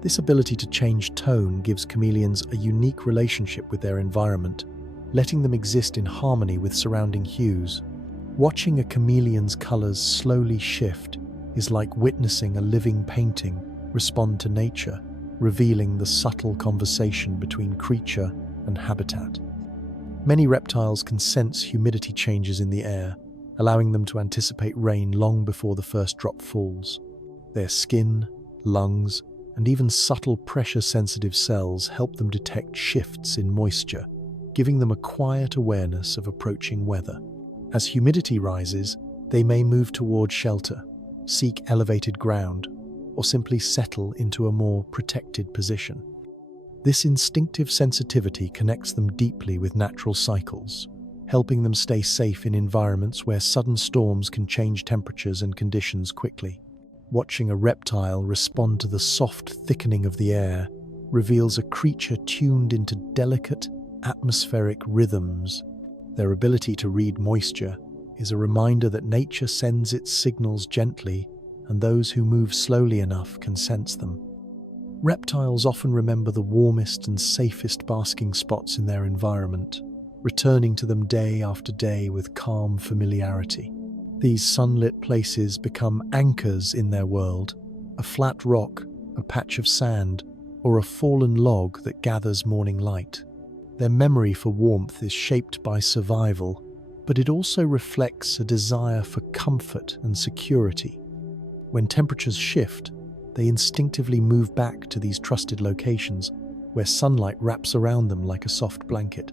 This ability to change tone gives chameleons a unique relationship with their environment, letting them exist in harmony with surrounding hues. Watching a chameleon's colors slowly shift is like witnessing a living painting, respond to nature, revealing the subtle conversation between creature and habitat. Many reptiles can sense humidity changes in the air, allowing them to anticipate rain long before the first drop falls. Their skin, lungs, and even subtle pressure-sensitive cells help them detect shifts in moisture, giving them a quiet awareness of approaching weather. As humidity rises, they may move toward shelter, seek elevated ground, or simply settle into a more protected position. This instinctive sensitivity connects them deeply with natural cycles, helping them stay safe in environments where sudden storms can change temperatures and conditions quickly. Watching a reptile respond to the soft thickening of the air reveals a creature tuned into delicate, atmospheric rhythms. Their ability to read moisture is a reminder that nature sends its signals gently, and those who move slowly enough can sense them. Reptiles often remember the warmest and safest basking spots in their environment, returning to them day after day with calm familiarity. These sunlit places become anchors in their world, a flat rock, a patch of sand, or a fallen log that gathers morning light. Their memory for warmth is shaped by survival, but it also reflects a desire for comfort and security. When temperatures shift, they instinctively move back to these trusted locations, where sunlight wraps around them like a soft blanket.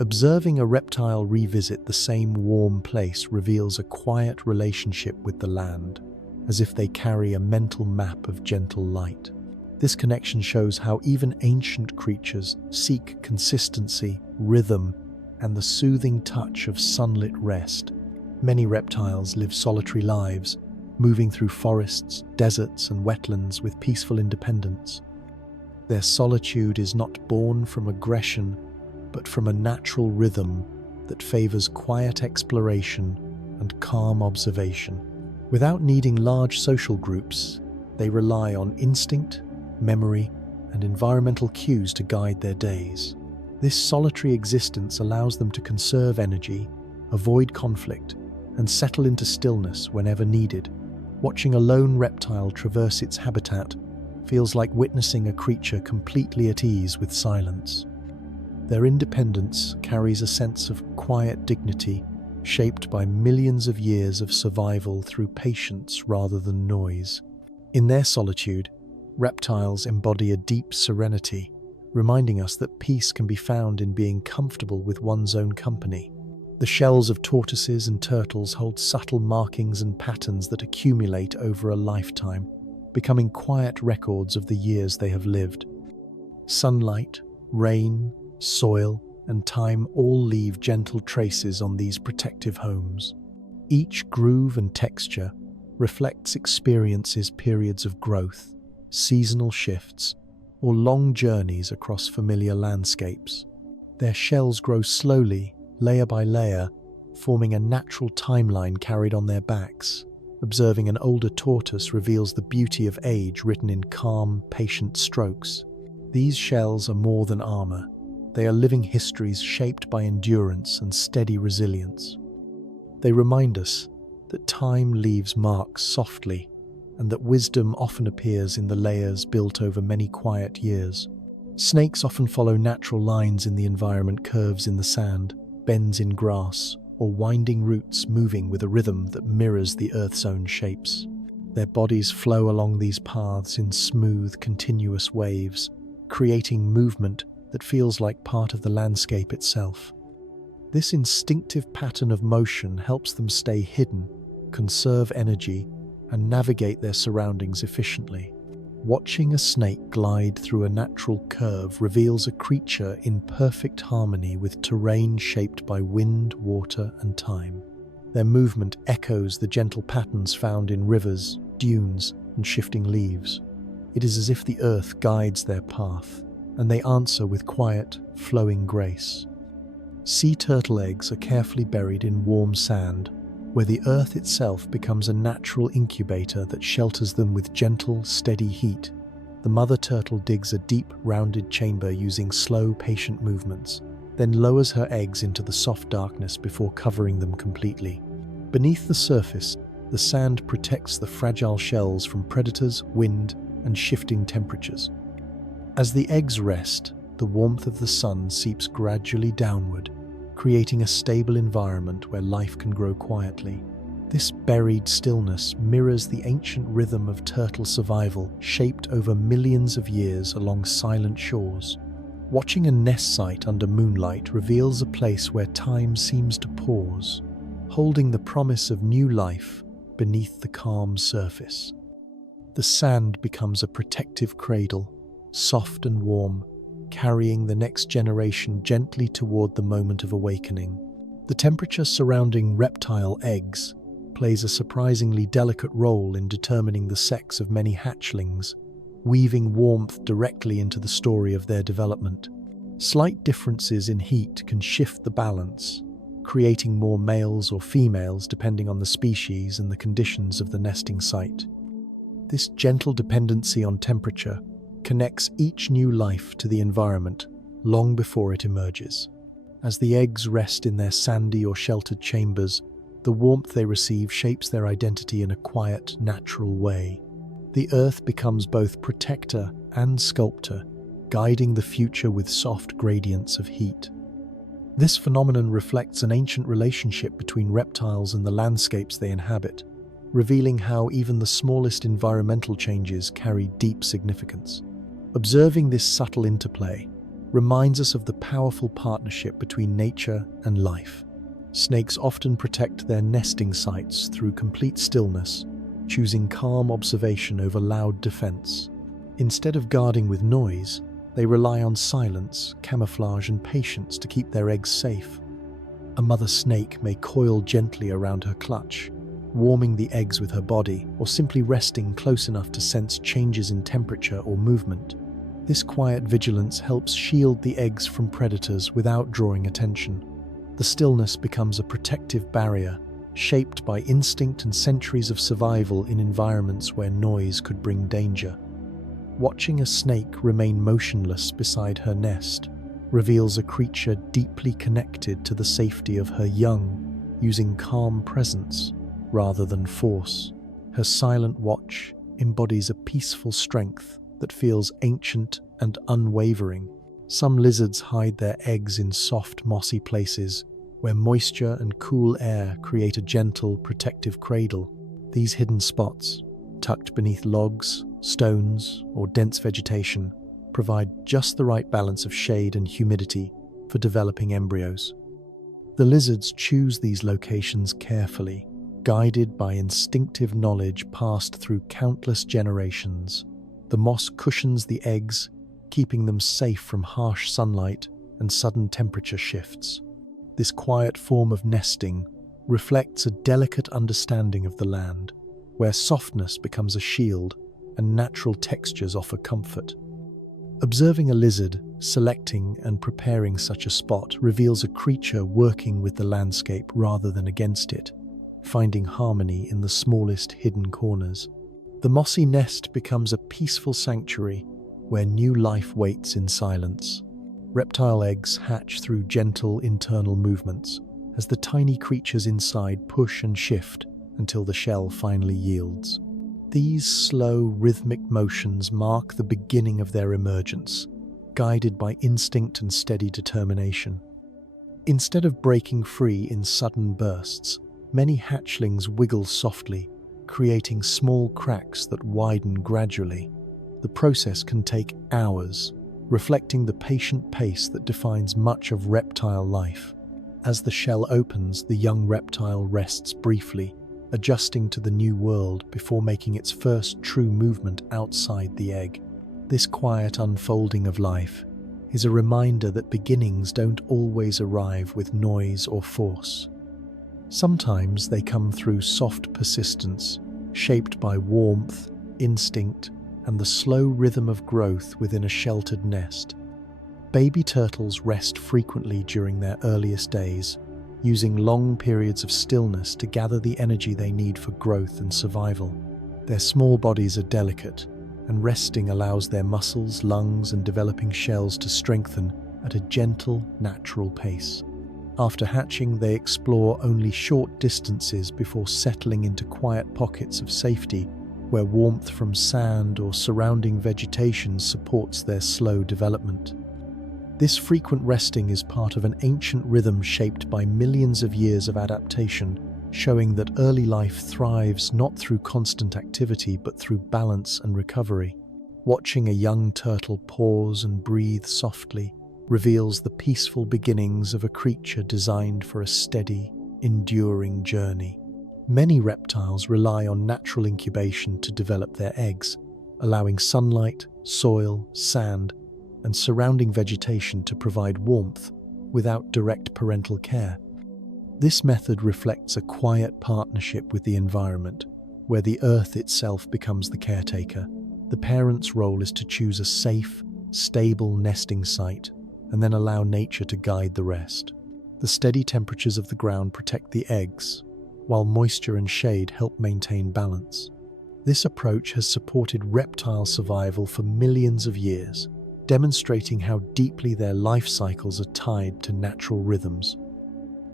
Observing a reptile revisit the same warm place reveals a quiet relationship with the land, as if they carry a mental map of gentle light. This connection shows how even ancient creatures seek consistency, rhythm, and the soothing touch of sunlit rest. Many reptiles live solitary lives, moving through forests, deserts, and wetlands with peaceful independence. Their solitude is not born from aggression, but from a natural rhythm that favors quiet exploration and calm observation. Without needing large social groups, they rely on instinct, memory, and environmental cues to guide their days. This solitary existence allows them to conserve energy, avoid conflict, and settle into stillness whenever needed. Watching a lone reptile traverse its habitat feels like witnessing a creature completely at ease with silence. Their independence carries a sense of quiet dignity, shaped by millions of years of survival through patience rather than noise. In their solitude, reptiles embody a deep serenity, reminding us that peace can be found in being comfortable with one's own company. The shells of tortoises and turtles hold subtle markings and patterns that accumulate over a lifetime, becoming quiet records of the years they have lived. Sunlight, rain, soil, and time all leave gentle traces on these protective homes. Each groove and texture reflects experiences, periods of growth, seasonal shifts, or long journeys across familiar landscapes. Their shells grow slowly, layer by layer, forming a natural timeline carried on their backs. Observing an older tortoise reveals the beauty of age written in calm, patient strokes. These shells are more than armor. They are living histories shaped by endurance and steady resilience. They remind us that time leaves marks softly, and that wisdom often appears in the layers built over many quiet years. Snakes often follow natural lines in the environment, curves in the sand, bends in grass, or winding roots moving with a rhythm that mirrors the Earth's own shapes. Their bodies flow along these paths in smooth, continuous waves, creating movement that feels like part of the landscape itself. This instinctive pattern of motion helps them stay hidden, conserve energy, and navigate their surroundings efficiently. Watching a snake glide through a natural curve reveals a creature in perfect harmony with terrain shaped by wind, water, and time. Their movement echoes the gentle patterns found in rivers, dunes, and shifting leaves. It is as if the earth guides their path, and they answer with quiet, flowing grace. Sea turtle eggs are carefully buried in warm sand, where the earth itself becomes a natural incubator that shelters them with gentle, steady heat. The mother turtle digs a deep, rounded chamber using slow, patient movements, then lowers her eggs into the soft darkness before covering them completely. Beneath the surface, the sand protects the fragile shells from predators, wind, and shifting temperatures. As the eggs rest, the warmth of the sun seeps gradually downward, creating a stable environment where life can grow quietly. This buried stillness mirrors the ancient rhythm of turtle survival shaped over millions of years along silent shores. Watching a nest site under moonlight reveals a place where time seems to pause, holding the promise of new life beneath the calm surface. The sand becomes a protective cradle, soft and warm, carrying the next generation gently toward the moment of awakening. The temperature surrounding reptile eggs plays a surprisingly delicate role in determining the sex of many hatchlings, weaving warmth directly into the story of their development. Slight differences in heat can shift the balance, creating more males or females depending on the species and the conditions of the nesting site. This gentle dependency on temperature connects each new life to the environment long before it emerges. As the eggs rest in their sandy or sheltered chambers, the warmth they receive shapes their identity in a quiet, natural way. The earth becomes both protector and sculptor, guiding the future with soft gradients of heat. This phenomenon reflects an ancient relationship between reptiles and the landscapes they inhabit, revealing how even the smallest environmental changes carry deep significance. Observing this subtle interplay reminds us of the powerful partnership between nature and life. Snakes often protect their nesting sites through complete stillness, choosing calm observation over loud defense. Instead of guarding with noise, they rely on silence, camouflage, and patience to keep their eggs safe. A mother snake may coil gently around her clutch, warming the eggs with her body, or simply resting close enough to sense changes in temperature or movement. This quiet vigilance helps shield the eggs from predators without drawing attention. The stillness becomes a protective barrier, shaped by instinct and centuries of survival in environments where noise could bring danger. Watching a snake remain motionless beside her nest reveals a creature deeply connected to the safety of her young, using calm presence rather than force. Her silent watch embodies a peaceful strength that feels ancient and unwavering. Some lizards hide their eggs in soft, mossy places where moisture and cool air create a gentle, protective cradle. These hidden spots, tucked beneath logs, stones, or dense vegetation, provide just the right balance of shade and humidity for developing embryos. The lizards choose these locations carefully, guided by instinctive knowledge passed through countless generations. The moss cushions the eggs, keeping them safe from harsh sunlight and sudden temperature shifts. This quiet form of nesting reflects a delicate understanding of the land, where softness becomes a shield and natural textures offer comfort. Observing a lizard selecting and preparing such a spot reveals a creature working with the landscape rather than against it, finding harmony in the smallest hidden corners. The mossy nest becomes a peaceful sanctuary where new life waits in silence. Reptile eggs hatch through gentle internal movements as the tiny creatures inside push and shift until the shell finally yields. These slow, rhythmic motions mark the beginning of their emergence, guided by instinct and steady determination. Instead of breaking free in sudden bursts, many hatchlings wiggle softly, creating small cracks that widen gradually. The process can take hours, reflecting the patient pace that defines much of reptile life. As the shell opens, the young reptile rests briefly, adjusting to the new world before making its first true movement outside the egg. This quiet unfolding of life is a reminder that beginnings don't always arrive with noise or force. Sometimes they come through soft persistence, shaped by warmth, instinct, and the slow rhythm of growth within a sheltered nest. Baby turtles rest frequently during their earliest days, using long periods of stillness to gather the energy they need for growth and survival. Their small bodies are delicate, and resting allows their muscles, lungs, and developing shells to strengthen at a gentle, natural pace. After hatching, they explore only short distances before settling into quiet pockets of safety where warmth from sand or surrounding vegetation supports their slow development. This frequent resting is part of an ancient rhythm shaped by millions of years of adaptation, showing that early life thrives not through constant activity but through balance and recovery. Watching a young turtle pause and breathe softly reveals the peaceful beginnings of a creature designed for a steady, enduring journey. Many reptiles rely on natural incubation to develop their eggs, allowing sunlight, soil, sand, and surrounding vegetation to provide warmth without direct parental care. This method reflects a quiet partnership with the environment, where the earth itself becomes the caretaker. The parent's role is to choose a safe, stable nesting site and then allow nature to guide the rest. The steady temperatures of the ground protect the eggs, while moisture and shade help maintain balance. This approach has supported reptile survival for millions of years, demonstrating how deeply their life cycles are tied to natural rhythms.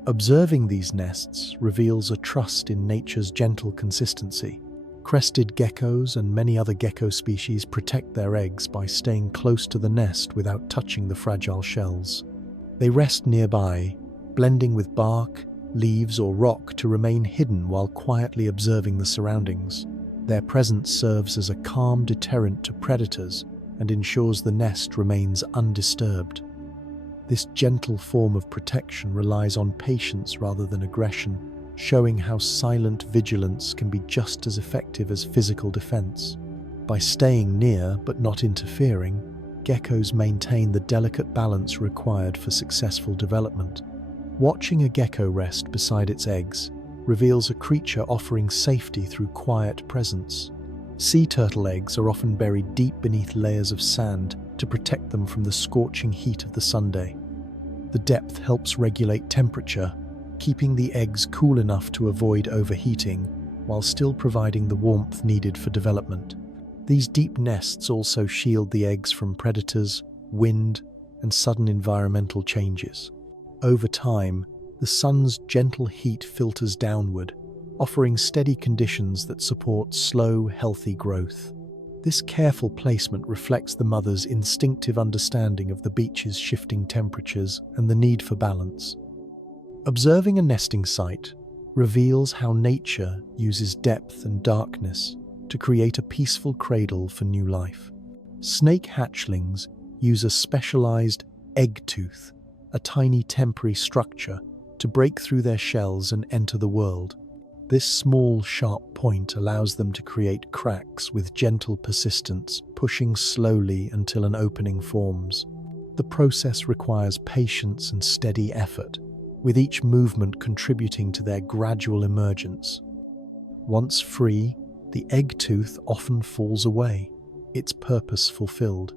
Observing these nests reveals a trust in nature's gentle consistency. Crested geckos and many other gecko species protect their eggs by staying close to the nest without touching the fragile shells. They rest nearby, blending with bark, leaves, or rock to remain hidden while quietly observing the surroundings. Their presence serves as a calm deterrent to predators and ensures the nest remains undisturbed. This gentle form of protection relies on patience rather than aggression, showing how silent vigilance can be just as effective as physical defense. By staying near but not interfering, geckos maintain the delicate balance required for successful development. Watching a gecko rest beside its eggs reveals a creature offering safety through quiet presence. Sea turtle eggs are often buried deep beneath layers of sand to protect them from the scorching heat of the sunday. The depth helps regulate temperature, keeping the eggs cool enough to avoid overheating while still providing the warmth needed for development. These deep nests also shield the eggs from predators, wind, and sudden environmental changes. Over time, the sun's gentle heat filters downward, offering steady conditions that support slow, healthy growth. This careful placement reflects the mother's instinctive understanding of the beach's shifting temperatures and the need for balance. Observing a nesting site reveals how nature uses depth and darkness to create a peaceful cradle for new life. Snake hatchlings use a specialized egg tooth, a tiny temporary structure, to break through their shells and enter the world. This small, sharp point allows them to create cracks with gentle persistence, pushing slowly until an opening forms. The process requires patience and steady effort, with each movement contributing to their gradual emergence. Once free, the egg tooth often falls away, its purpose fulfilled.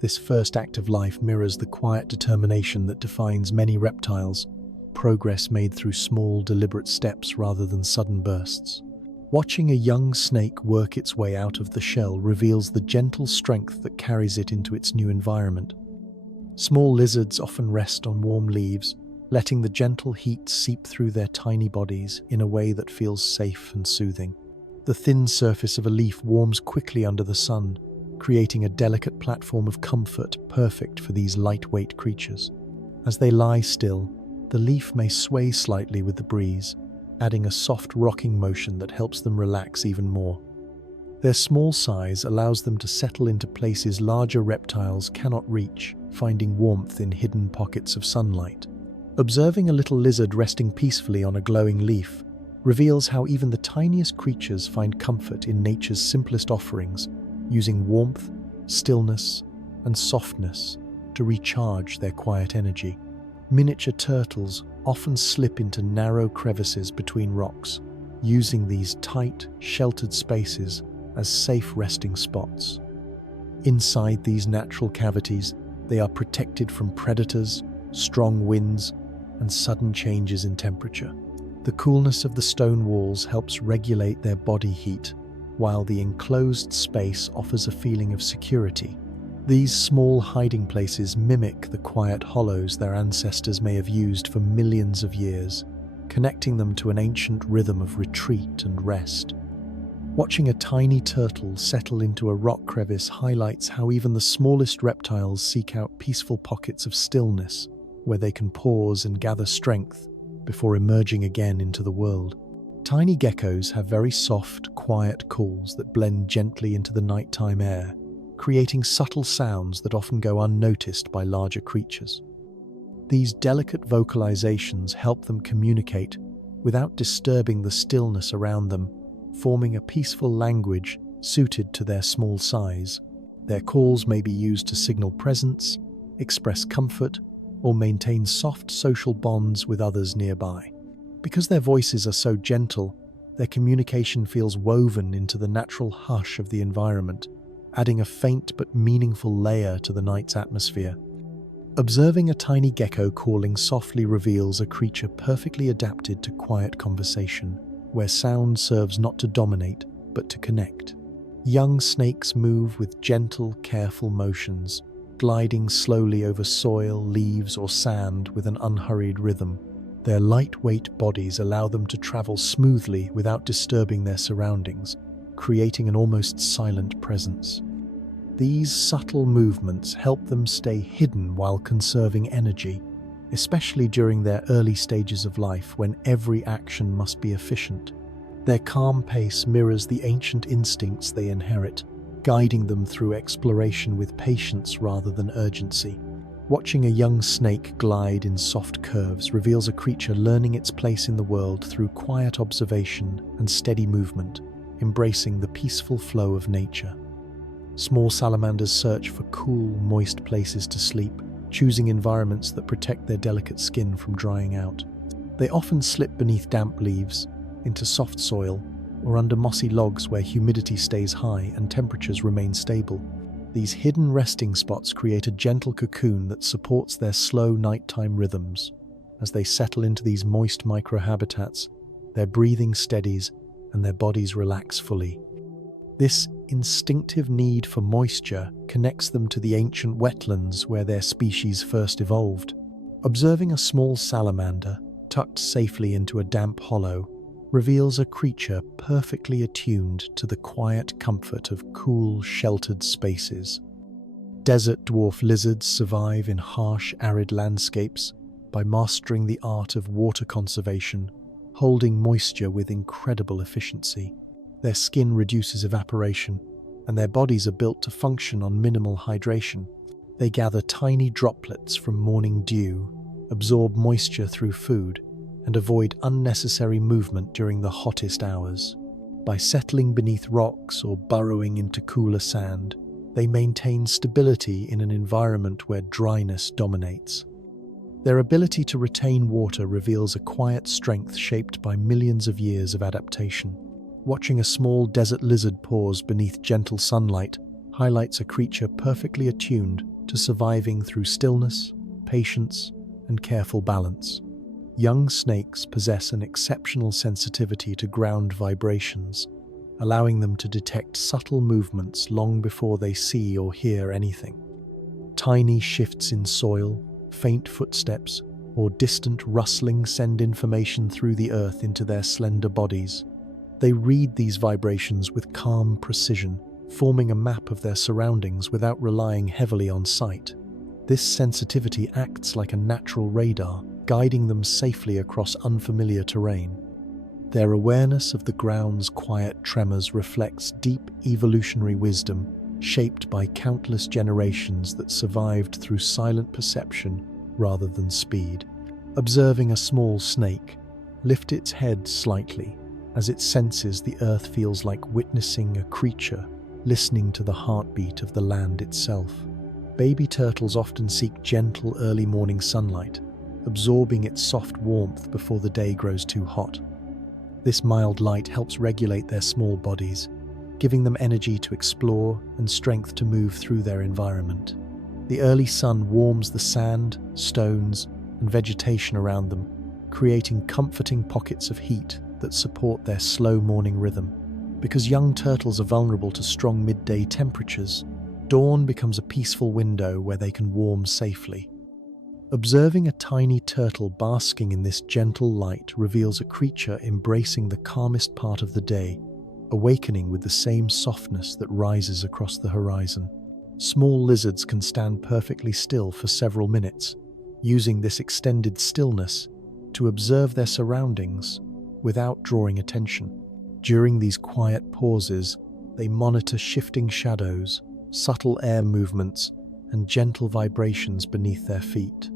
This first act of life mirrors the quiet determination that defines many reptiles, progress made through small, deliberate steps rather than sudden bursts. Watching a young snake work its way out of the shell reveals the gentle strength that carries it into its new environment. Small lizards often rest on warm leaves, letting the gentle heat seep through their tiny bodies in a way that feels safe and soothing. The thin surface of a leaf warms quickly under the sun, creating a delicate platform of comfort perfect for these lightweight creatures. As they lie still, the leaf may sway slightly with the breeze, adding a soft rocking motion that helps them relax even more. Their small size allows them to settle into places larger reptiles cannot reach, finding warmth in hidden pockets of sunlight. Observing a little lizard resting peacefully on a glowing leaf reveals how even the tiniest creatures find comfort in nature's simplest offerings, using warmth, stillness, and softness to recharge their quiet energy. Miniature turtles often slip into narrow crevices between rocks, using these tight, sheltered spaces as safe resting spots. Inside these natural cavities, they are protected from predators, strong winds, and sudden changes in temperature. The coolness of the stone walls helps regulate their body heat, while the enclosed space offers a feeling of security. These small hiding places mimic the quiet hollows their ancestors may have used for millions of years, connecting them to an ancient rhythm of retreat and rest. Watching a tiny turtle settle into a rock crevice highlights how even the smallest reptiles seek out peaceful pockets of stillness where they can pause and gather strength before emerging again into the world. Tiny geckos have very soft, quiet calls that blend gently into the nighttime air, creating subtle sounds that often go unnoticed by larger creatures. These delicate vocalizations help them communicate without disturbing the stillness around them, forming a peaceful language suited to their small size. Their calls may be used to signal presence, express comfort, or maintain soft social bonds with others nearby. Because their voices are so gentle, their communication feels woven into the natural hush of the environment, adding a faint but meaningful layer to the night's atmosphere. Observing a tiny gecko calling softly reveals a creature perfectly adapted to quiet conversation, where sound serves not to dominate, but to connect. Young snakes move with gentle, careful motions, gliding slowly over soil, leaves, or sand with an unhurried rhythm. Their lightweight bodies allow them to travel smoothly without disturbing their surroundings, creating an almost silent presence. These subtle movements help them stay hidden while conserving energy, especially during their early stages of life when every action must be efficient. Their calm pace mirrors the ancient instincts they inherit, guiding them through exploration with patience rather than urgency. Watching a young snake glide in soft curves reveals a creature learning its place in the world through quiet observation and steady movement, embracing the peaceful flow of nature. Small salamanders search for cool, moist places to sleep, choosing environments that protect their delicate skin from drying out. They often slip beneath damp leaves, into soft soil, or under mossy logs where humidity stays high and temperatures remain stable. These hidden resting spots create a gentle cocoon that supports their slow nighttime rhythms. As they settle into these moist microhabitats, their breathing steadies and their bodies relax fully. This instinctive need for moisture connects them to the ancient wetlands where their species first evolved. Observing a small salamander tucked safely into a damp hollow reveals a creature perfectly attuned to the quiet comfort of cool, sheltered spaces. Desert dwarf lizards survive in harsh, arid landscapes by mastering the art of water conservation, holding moisture with incredible efficiency. Their skin reduces evaporation, and their bodies are built to function on minimal hydration. They gather tiny droplets from morning dew, absorb moisture through food, and avoid unnecessary movement during the hottest hours. By settling beneath rocks or burrowing into cooler sand, they maintain stability in an environment where dryness dominates. Their ability to retain water reveals a quiet strength shaped by millions of years of adaptation. Watching a small desert lizard pause beneath gentle sunlight highlights a creature perfectly attuned to surviving through stillness, patience, and careful balance. Young snakes possess an exceptional sensitivity to ground vibrations, allowing them to detect subtle movements long before they see or hear anything. Tiny shifts in soil, faint footsteps, or distant rustling send information through the earth into their slender bodies. They read these vibrations with calm precision, forming a map of their surroundings without relying heavily on sight. This sensitivity acts like a natural radar, guiding them safely across unfamiliar terrain. Their awareness of the ground's quiet tremors reflects deep evolutionary wisdom, shaped by countless generations that survived through silent perception rather than speed. Observing a small snake lift its head slightly as it senses the earth feels like witnessing a creature listening to the heartbeat of the land itself. Baby turtles often seek gentle early morning sunlight, absorbing its soft warmth before the day grows too hot. This mild light helps regulate their small bodies, giving them energy to explore and strength to move through their environment. The early sun warms the sand, stones, and vegetation around them, creating comforting pockets of heat that support their slow morning rhythm. Because young turtles are vulnerable to strong midday temperatures, dawn becomes a peaceful window where they can warm safely. Observing a tiny turtle basking in this gentle light reveals a creature embracing the calmest part of the day, awakening with the same softness that rises across the horizon. Small lizards can stand perfectly still for several minutes, using this extended stillness to observe their surroundings without drawing attention. During these quiet pauses, they monitor shifting shadows, subtle air movements, and gentle vibrations beneath their feet.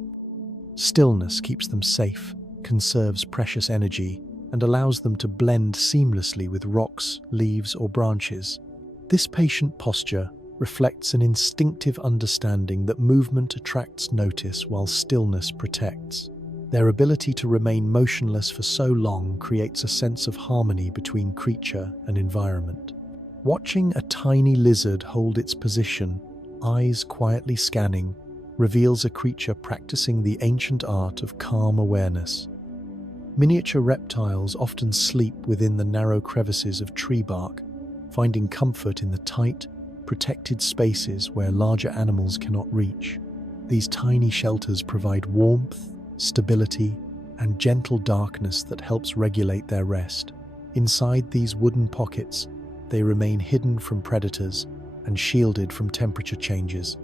Stillness keeps them safe, conserves precious energy, and allows them to blend seamlessly with rocks, leaves, or branches. This patient posture reflects an instinctive understanding that movement attracts notice while stillness protects. Their ability to remain motionless for so long creates a sense of harmony between creature and environment. Watching a tiny lizard hold its position, eyes quietly scanning, reveals a creature practicing the ancient art of calm awareness. Miniature reptiles often sleep within the narrow crevices of tree bark, finding comfort in the tight, protected spaces where larger animals cannot reach. These tiny shelters provide warmth, stability, and gentle darkness that helps regulate their rest. Inside these wooden pockets, they remain hidden from predators and shielded from temperature changes.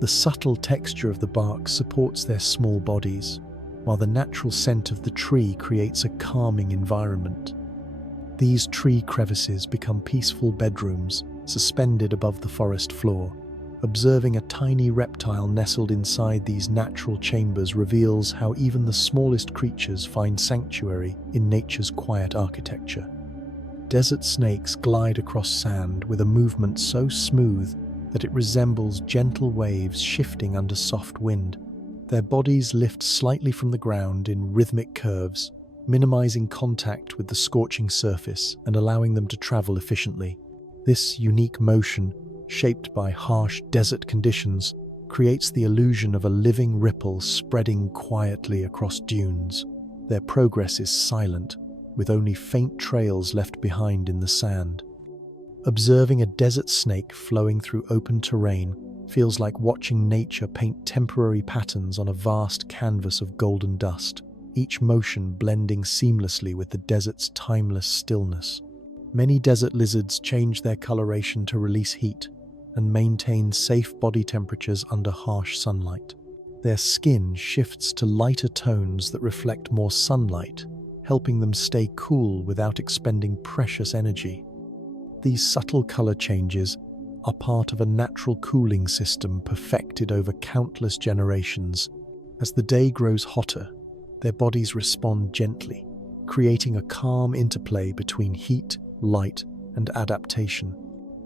The subtle texture of the bark supports their small bodies, while the natural scent of the tree creates a calming environment. These tree crevices become peaceful bedrooms suspended above the forest floor. Observing a tiny reptile nestled inside these natural chambers reveals how even the smallest creatures find sanctuary in nature's quiet architecture. Desert snakes glide across sand with a movement so smooth that it resembles gentle waves shifting under soft wind. Their bodies lift slightly from the ground in rhythmic curves, minimizing contact with the scorching surface and allowing them to travel efficiently. This unique motion, shaped by harsh desert conditions, creates the illusion of a living ripple spreading quietly across dunes. Their progress is silent, with only faint trails left behind in the sand. Observing a desert snake flowing through open terrain feels like watching nature paint temporary patterns on a vast canvas of golden dust, each motion blending seamlessly with the desert's timeless stillness. Many desert lizards change their coloration to release heat and maintain safe body temperatures under harsh sunlight. Their skin shifts to lighter tones that reflect more sunlight, helping them stay cool without expending precious energy. These subtle color changes are part of a natural cooling system perfected over countless generations. As the day grows hotter, their bodies respond gently, creating a calm interplay between heat, light, and adaptation.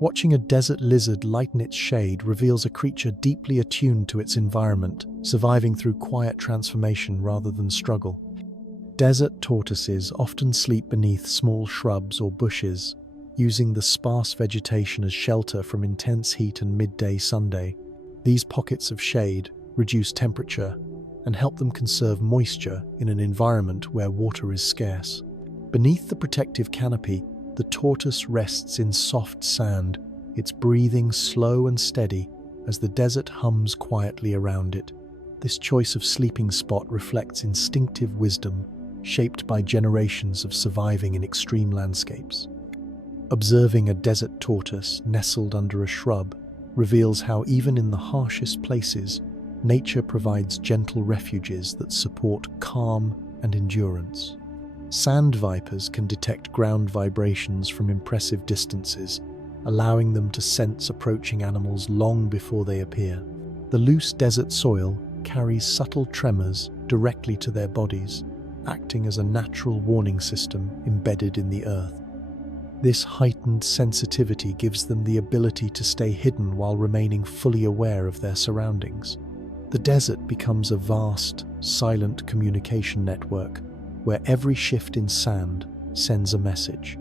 Watching a desert lizard lighten its shade reveals a creature deeply attuned to its environment, surviving through quiet transformation rather than struggle. Desert tortoises often sleep beneath small shrubs or bushes, using the sparse vegetation as shelter from intense heat and midday sunday. These pockets of shade reduce temperature and help them conserve moisture in an environment where water is scarce. Beneath the protective canopy, the tortoise rests in soft sand, its breathing slow and steady as the desert hums quietly around it. This choice of sleeping spot reflects instinctive wisdom, shaped by generations of surviving in extreme landscapes. Observing a desert tortoise nestled under a shrub reveals how even in the harshest places, nature provides gentle refuges that support calm and endurance. Sand vipers can detect ground vibrations from impressive distances, allowing them to sense approaching animals long before they appear. The loose desert soil carries subtle tremors directly to their bodies, acting as a natural warning system embedded in the earth. This heightened sensitivity gives them the ability to stay hidden while remaining fully aware of their surroundings. The desert becomes a vast, silent communication network where every shift in sand sends a message.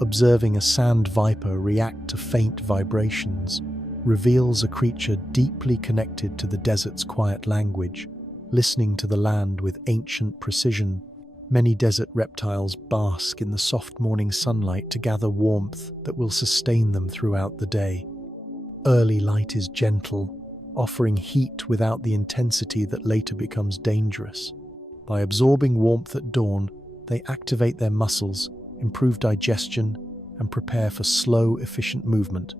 Observing a sand viper react to faint vibrations reveals a creature deeply connected to the desert's quiet language, listening to the land with ancient precision. Many desert reptiles bask in the soft morning sunlight to gather warmth that will sustain them throughout the day. Early light is gentle, offering heat without the intensity that later becomes dangerous. By absorbing warmth at dawn, they activate their muscles, improve digestion, and prepare for slow, efficient movement.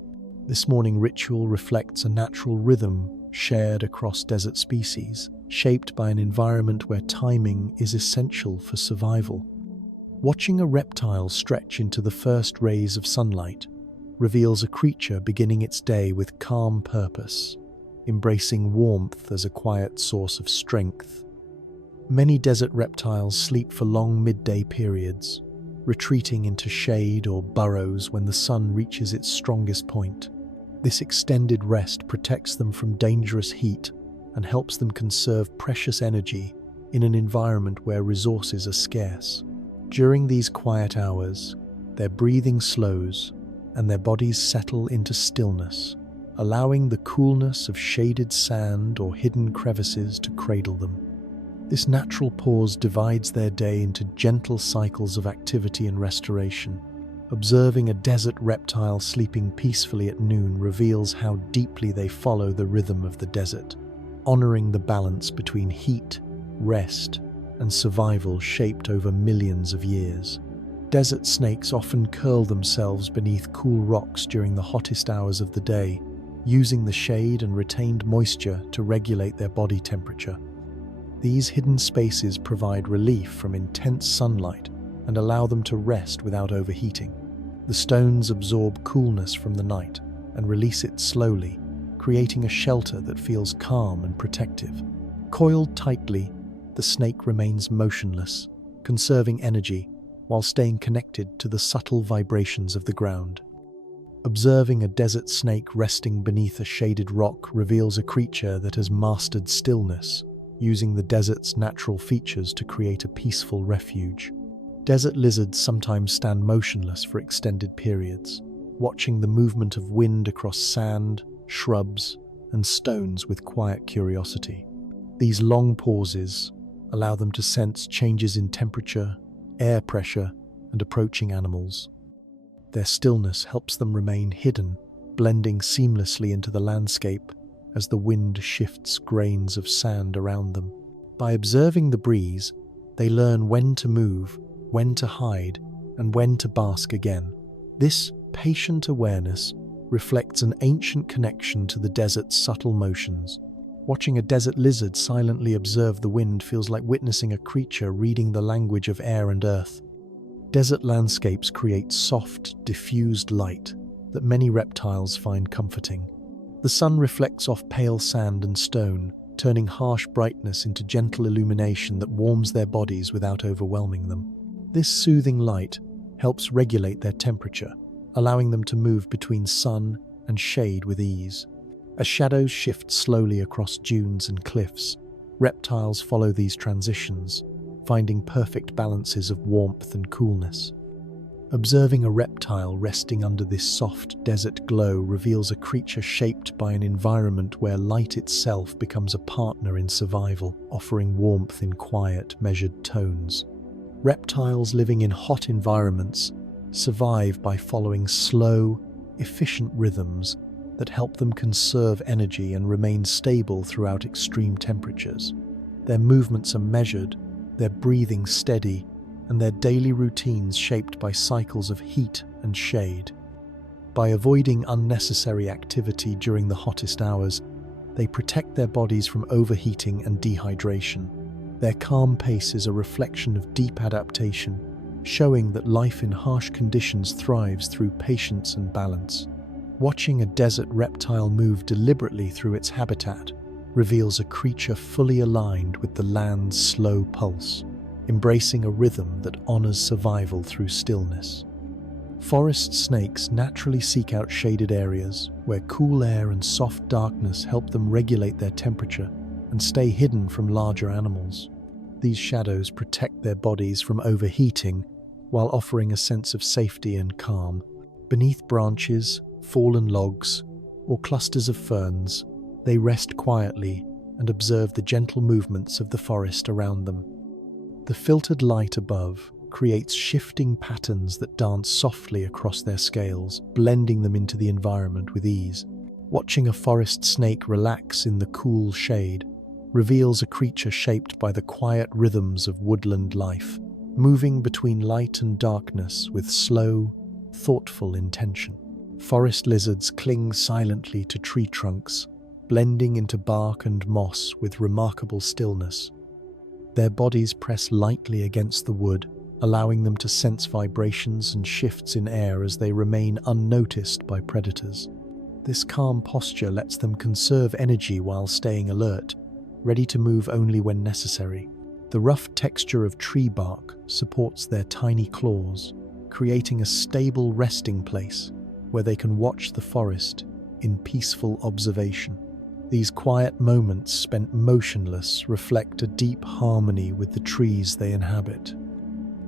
This morning ritual reflects a natural rhythm shared across desert species, shaped by an environment where timing is essential for survival. Watching a reptile stretch into the first rays of sunlight reveals a creature beginning its day with calm purpose, embracing warmth as a quiet source of strength. Many desert reptiles sleep for long midday periods, retreating into shade or burrows when the sun reaches its strongest point. This extended rest protects them from dangerous heat and helps them conserve precious energy in an environment where resources are scarce. During these quiet hours, their breathing slows and their bodies settle into stillness, allowing the coolness of shaded sand or hidden crevices to cradle them. This natural pause divides their day into gentle cycles of activity and restoration. Observing a desert reptile sleeping peacefully at noon reveals how deeply they follow the rhythm of the desert, honoring the balance between heat, rest, and survival shaped over millions of years. Desert snakes often curl themselves beneath cool rocks during the hottest hours of the day, using the shade and retained moisture to regulate their body temperature. These hidden spaces provide relief from intense sunlight and allow them to rest without overheating. The stones absorb coolness from the night and release it slowly, creating a shelter that feels calm and protective. Coiled tightly, the snake remains motionless, conserving energy while staying connected to the subtle vibrations of the ground. Observing a desert snake resting beneath a shaded rock reveals a creature that has mastered stillness, using the desert's natural features to create a peaceful refuge. Desert lizards sometimes stand motionless for extended periods, watching the movement of wind across sand, shrubs, and stones with quiet curiosity. These long pauses allow them to sense changes in temperature, air pressure, and approaching animals. Their stillness helps them remain hidden, blending seamlessly into the landscape as the wind shifts grains of sand around them. By observing the breeze, they learn when to move, when to hide, and when to bask again. This patient awareness reflects an ancient connection to the desert's subtle motions. Watching a desert lizard silently observe the wind feels like witnessing a creature reading the language of air and earth. Desert landscapes create soft, diffused light that many reptiles find comforting. The sun reflects off pale sand and stone, turning harsh brightness into gentle illumination that warms their bodies without overwhelming them. This soothing light helps regulate their temperature, allowing them to move between sun and shade with ease. As shadows shift slowly across dunes and cliffs, reptiles follow these transitions, finding perfect balances of warmth and coolness. Observing a reptile resting under this soft desert glow reveals a creature shaped by an environment where light itself becomes a partner in survival, offering warmth in quiet, measured tones. Reptiles living in hot environments survive by following slow, efficient rhythms that help them conserve energy and remain stable throughout extreme temperatures. Their movements are measured, their breathing steady, and their daily routines shaped by cycles of heat and shade. By avoiding unnecessary activity during the hottest hours, they protect their bodies from overheating and dehydration. Their calm pace is a reflection of deep adaptation, showing that life in harsh conditions thrives through patience and balance. Watching a desert reptile move deliberately through its habitat reveals a creature fully aligned with the land's slow pulse, embracing a rhythm that honors survival through stillness. Forest snakes naturally seek out shaded areas where cool air and soft darkness help them regulate their temperature and stay hidden from larger animals. These shadows protect their bodies from overheating while offering a sense of safety and calm. Beneath branches, fallen logs, or clusters of ferns, they rest quietly and observe the gentle movements of the forest around them. The filtered light above creates shifting patterns that dance softly across their scales, blending them into the environment with ease. Watching a forest snake relax in the cool shade reveals a creature shaped by the quiet rhythms of woodland life, moving between light and darkness with slow, thoughtful intention. Forest lizards cling silently to tree trunks, blending into bark and moss with remarkable stillness. Their bodies press lightly against the wood, allowing them to sense vibrations and shifts in air as they remain unnoticed by predators. This calm posture lets them conserve energy while staying alert, ready to move only when necessary. The rough texture of tree bark supports their tiny claws, creating a stable resting place where they can watch the forest in peaceful observation. These quiet moments spent motionless reflect a deep harmony with the trees they inhabit.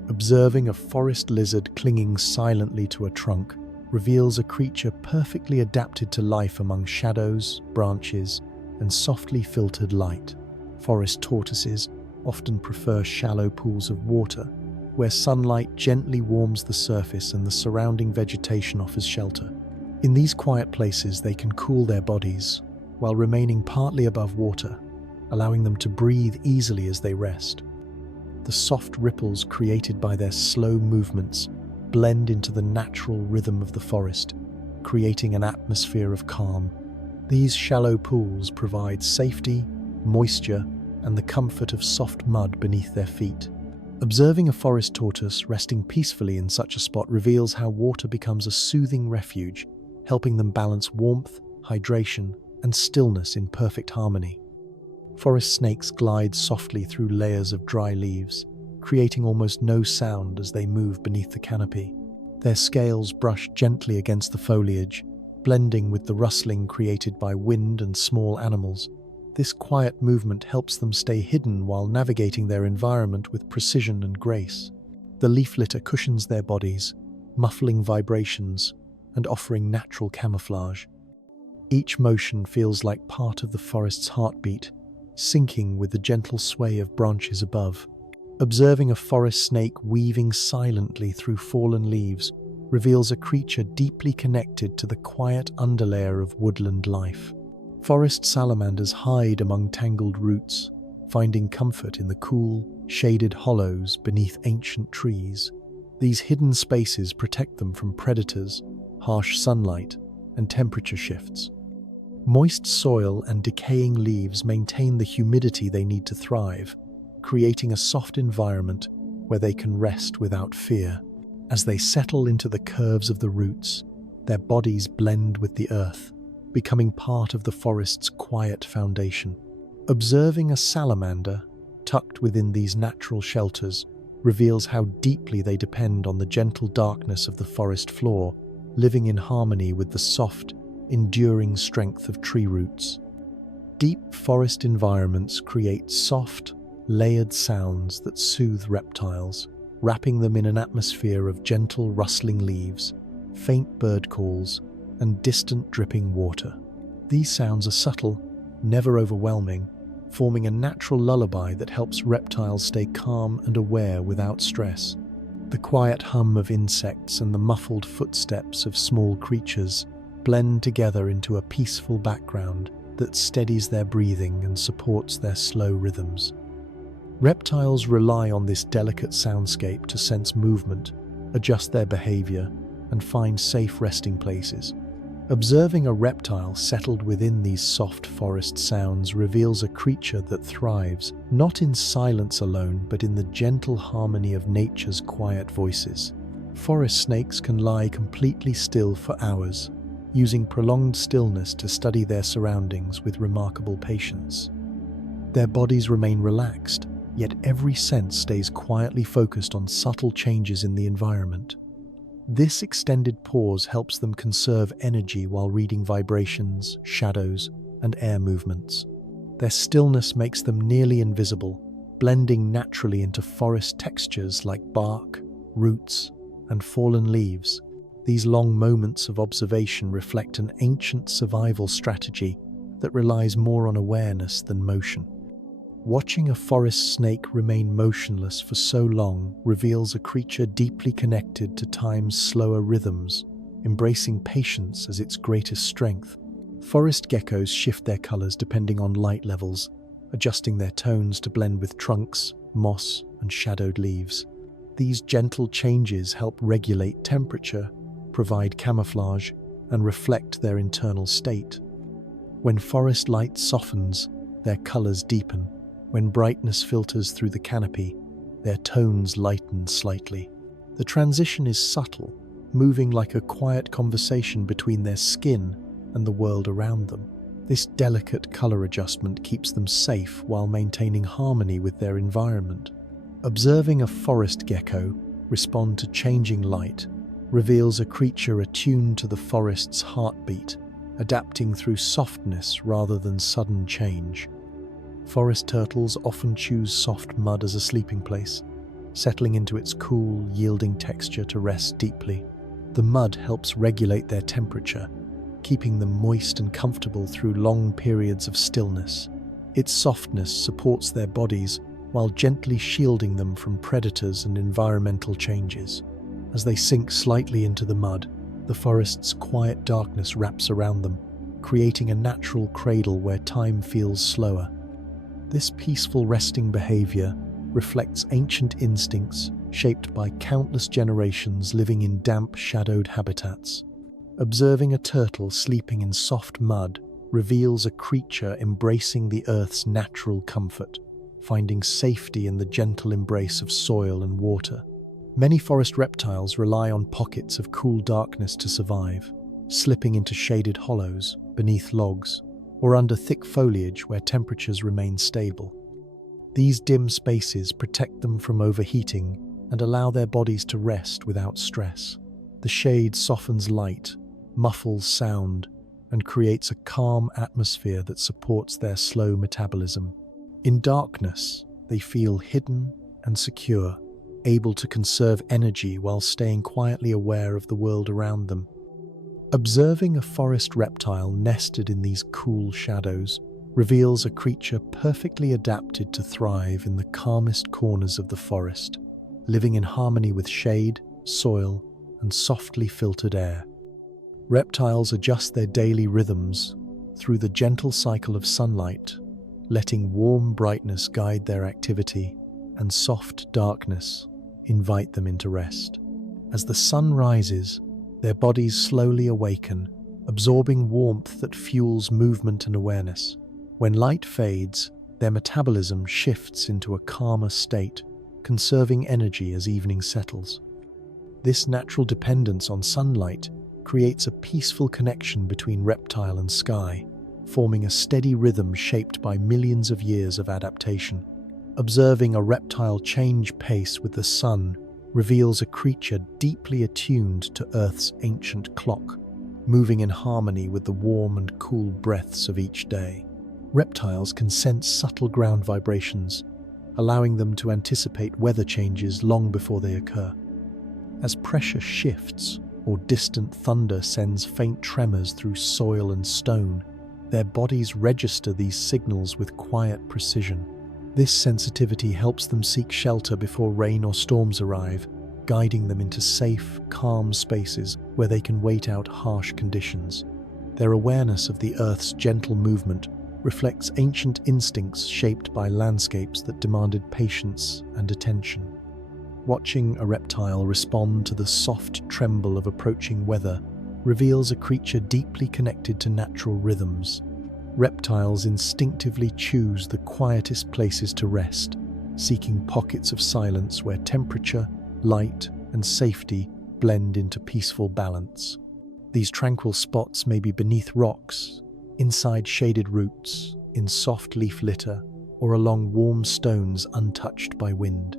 Observing a forest lizard clinging silently to a trunk reveals a creature perfectly adapted to life among shadows, branches, and softly filtered light. Forest tortoises often prefer shallow pools of water, where sunlight gently warms the surface and the surrounding vegetation offers shelter. In these quiet places, they can cool their bodies while remaining partly above water, allowing them to breathe easily as they rest. The soft ripples created by their slow movements blend into the natural rhythm of the forest, creating an atmosphere of calm. These shallow pools provide safety, moisture, and the comfort of soft mud beneath their feet. Observing a forest tortoise resting peacefully in such a spot reveals how water becomes a soothing refuge, helping them balance warmth, hydration, and stillness in perfect harmony. Forest snakes glide softly through layers of dry leaves, creating almost no sound as they move beneath the canopy. Their scales brush gently against the foliage, blending with the rustling created by wind and small animals. This quiet movement helps them stay hidden while navigating their environment with precision and grace. The leaf litter cushions their bodies, muffling vibrations and offering natural camouflage. Each motion feels like part of the forest's heartbeat, syncing with the gentle sway of branches above. Observing a forest snake weaving silently through fallen leaves reveals a creature deeply connected to the quiet underlayer of woodland life. Forest salamanders hide among tangled roots, finding comfort in the cool, shaded hollows beneath ancient trees. These hidden spaces protect them from predators, harsh sunlight, and temperature shifts. Moist soil and decaying leaves maintain the humidity they need to thrive, creating a soft environment where they can rest without fear. As they settle into the curves of the roots, their bodies blend with the earth, becoming part of the forest's quiet foundation. Observing a salamander tucked within these natural shelters reveals how deeply they depend on the gentle darkness of the forest floor, living in harmony with the soft, enduring strength of tree roots. Deep forest environments create soft, layered sounds that soothe reptiles, wrapping them in an atmosphere of gentle rustling leaves, faint bird calls, and distant dripping water. These sounds are subtle, never overwhelming, forming a natural lullaby that helps reptiles stay calm and aware without stress. The quiet hum of insects and the muffled footsteps of small creatures blend together into a peaceful background that steadies their breathing and supports their slow rhythms. Reptiles rely on this delicate soundscape to sense movement, adjust their behavior, and find safe resting places. Observing a reptile settled within these soft forest sounds reveals a creature that thrives not in silence alone, but in the gentle harmony of nature's quiet voices. Forest snakes can lie completely still for hours, using prolonged stillness to study their surroundings with remarkable patience. Their bodies remain relaxed, yet every sense stays quietly focused on subtle changes in the environment. This extended pause helps them conserve energy while reading vibrations, shadows, and air movements. Their stillness makes them nearly invisible, blending naturally into forest textures like bark, roots, and fallen leaves. These long moments of observation reflect an ancient survival strategy that relies more on awareness than motion. Watching a forest snake remain motionless for so long reveals a creature deeply connected to time's slower rhythms, embracing patience as its greatest strength. Forest geckos shift their colors depending on light levels, adjusting their tones to blend with trunks, moss, and shadowed leaves. These gentle changes help regulate temperature provide camouflage and reflect their internal state. When forest light softens, their colors deepen. When brightness filters through the canopy, their tones lighten slightly. The transition is subtle, moving like a quiet conversation between their skin and the world around them. This delicate color adjustment keeps them safe while maintaining harmony with their environment. Observing a forest gecko respond to changing light reveals a creature attuned to the forest's heartbeat, adapting through softness rather than sudden change. Forest turtles often choose soft mud as a sleeping place, settling into its cool, yielding texture to rest deeply. The mud helps regulate their temperature, keeping them moist and comfortable through long periods of stillness. Its softness supports their bodies while gently shielding them from predators and environmental changes. As they sink slightly into the mud, the forest's quiet darkness wraps around them, creating a natural cradle where time feels slower. This peaceful resting behavior reflects ancient instincts shaped by countless generations living in damp, shadowed habitats. Observing a turtle sleeping in soft mud reveals a creature embracing the earth's natural comfort, finding safety in the gentle embrace of soil and water. Many forest reptiles rely on pockets of cool darkness to survive, slipping into shaded hollows, beneath logs, or under thick foliage where temperatures remain stable. These dim spaces protect them from overheating and allow their bodies to rest without stress. The shade softens light, muffles sound, and creates a calm atmosphere that supports their slow metabolism. In darkness, they feel hidden and secure, able to conserve energy while staying quietly aware of the world around them. Observing a forest reptile nested in these cool shadows reveals a creature perfectly adapted to thrive in the calmest corners of the forest, living in harmony with shade, soil, and softly filtered air. Reptiles adjust their daily rhythms through the gentle cycle of sunlight, letting warm brightness guide their activity and soft darkness invite them into rest. As the sun rises, their bodies slowly awaken, absorbing warmth that fuels movement and awareness. When light fades, their metabolism shifts into a calmer state, conserving energy as evening settles. This natural dependence on sunlight creates a peaceful connection between reptile and sky, forming a steady rhythm shaped by millions of years of adaptation. Observing a reptile change pace with the sun reveals a creature deeply attuned to Earth's ancient clock, moving in harmony with the warm and cool breaths of each day. Reptiles can sense subtle ground vibrations, allowing them to anticipate weather changes long before they occur. As pressure shifts or distant thunder sends faint tremors through soil and stone, their bodies register these signals with quiet precision. This sensitivity helps them seek shelter before rain or storms arrive, guiding them into safe, calm spaces where they can wait out harsh conditions. Their awareness of the Earth's gentle movement reflects ancient instincts shaped by landscapes that demanded patience and attention. Watching a reptile respond to the soft tremble of approaching weather reveals a creature deeply connected to natural rhythms. Reptiles instinctively choose the quietest places to rest, seeking pockets of silence where temperature, light, and safety blend into peaceful balance. These tranquil spots may be beneath rocks, inside shaded roots, in soft leaf litter, or along warm stones untouched by wind.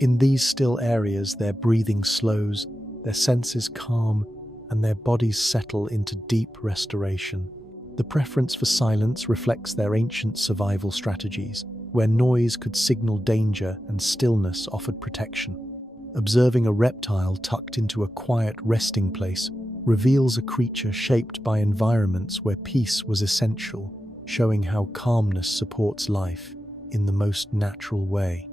In these still areas, their breathing slows, their senses calm, and their bodies settle into deep restoration. The preference for silence reflects their ancient survival strategies, where noise could signal danger and stillness offered protection. Observing a reptile tucked into a quiet resting place reveals a creature shaped by environments where peace was essential, showing how calmness supports life in the most natural way.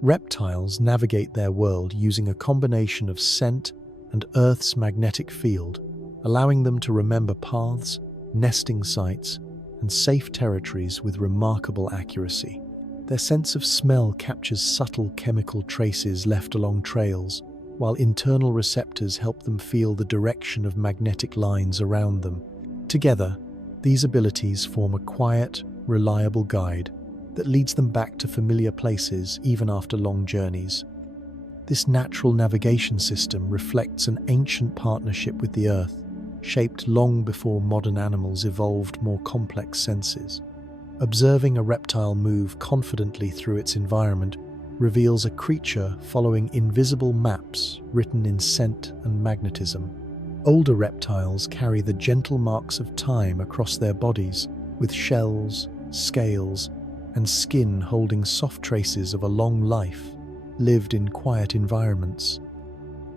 Reptiles navigate their world using a combination of scent and Earth's magnetic field, allowing them to remember paths, nesting sites, and safe territories with remarkable accuracy. Their sense of smell captures subtle chemical traces left along trails, while internal receptors help them feel the direction of magnetic lines around them. Together, these abilities form a quiet, reliable guide that leads them back to familiar places even after long journeys. This natural navigation system reflects an ancient partnership with the Earth, shaped long before modern animals evolved more complex senses. Observing a reptile move confidently through its environment reveals a creature following invisible maps written in scent and magnetism. Older reptiles carry the gentle marks of time across their bodies, with shells, scales, and skin holding soft traces of a long life lived in quiet environments.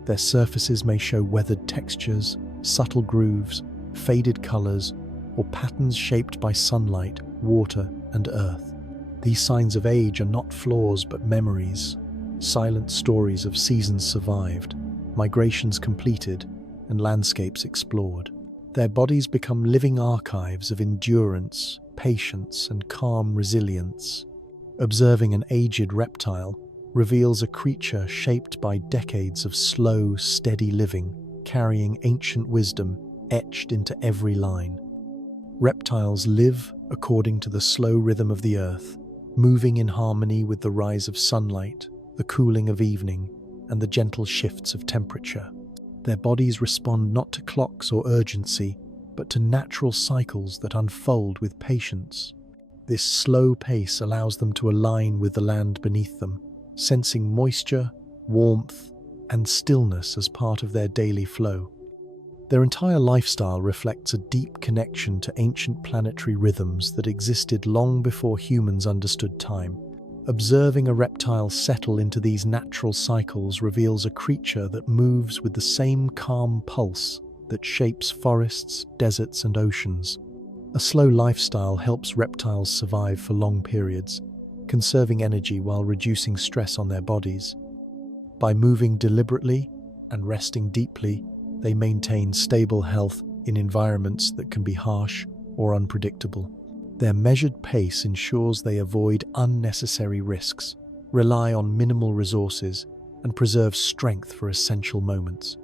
Their surfaces may show weathered textures, subtle grooves, faded colors, or patterns shaped by sunlight, water, and earth. These signs of age are not flaws but memories, silent stories of seasons survived, migrations completed, and landscapes explored. Their bodies become living archives of endurance, patience, and calm resilience. Observing an aged reptile reveals a creature shaped by decades of slow, steady living, carrying ancient wisdom etched into every line. Reptiles live according to the slow rhythm of the earth, moving in harmony with the rise of sunlight, the cooling of evening, and the gentle shifts of temperature. Their bodies respond not to clocks or urgency, but to natural cycles that unfold with patience. This slow pace allows them to align with the land beneath them, sensing moisture, warmth, and stillness as part of their daily flow. Their entire lifestyle reflects a deep connection to ancient planetary rhythms that existed long before humans understood time. Observing a reptile settle into these natural cycles reveals a creature that moves with the same calm pulse that shapes forests, deserts, and oceans. A slow lifestyle helps reptiles survive for long periods, conserving energy while reducing stress on their bodies. By moving deliberately and resting deeply, they maintain stable health in environments that can be harsh or unpredictable. Their measured pace ensures they avoid unnecessary risks, rely on minimal resources, and preserve strength for essential moments.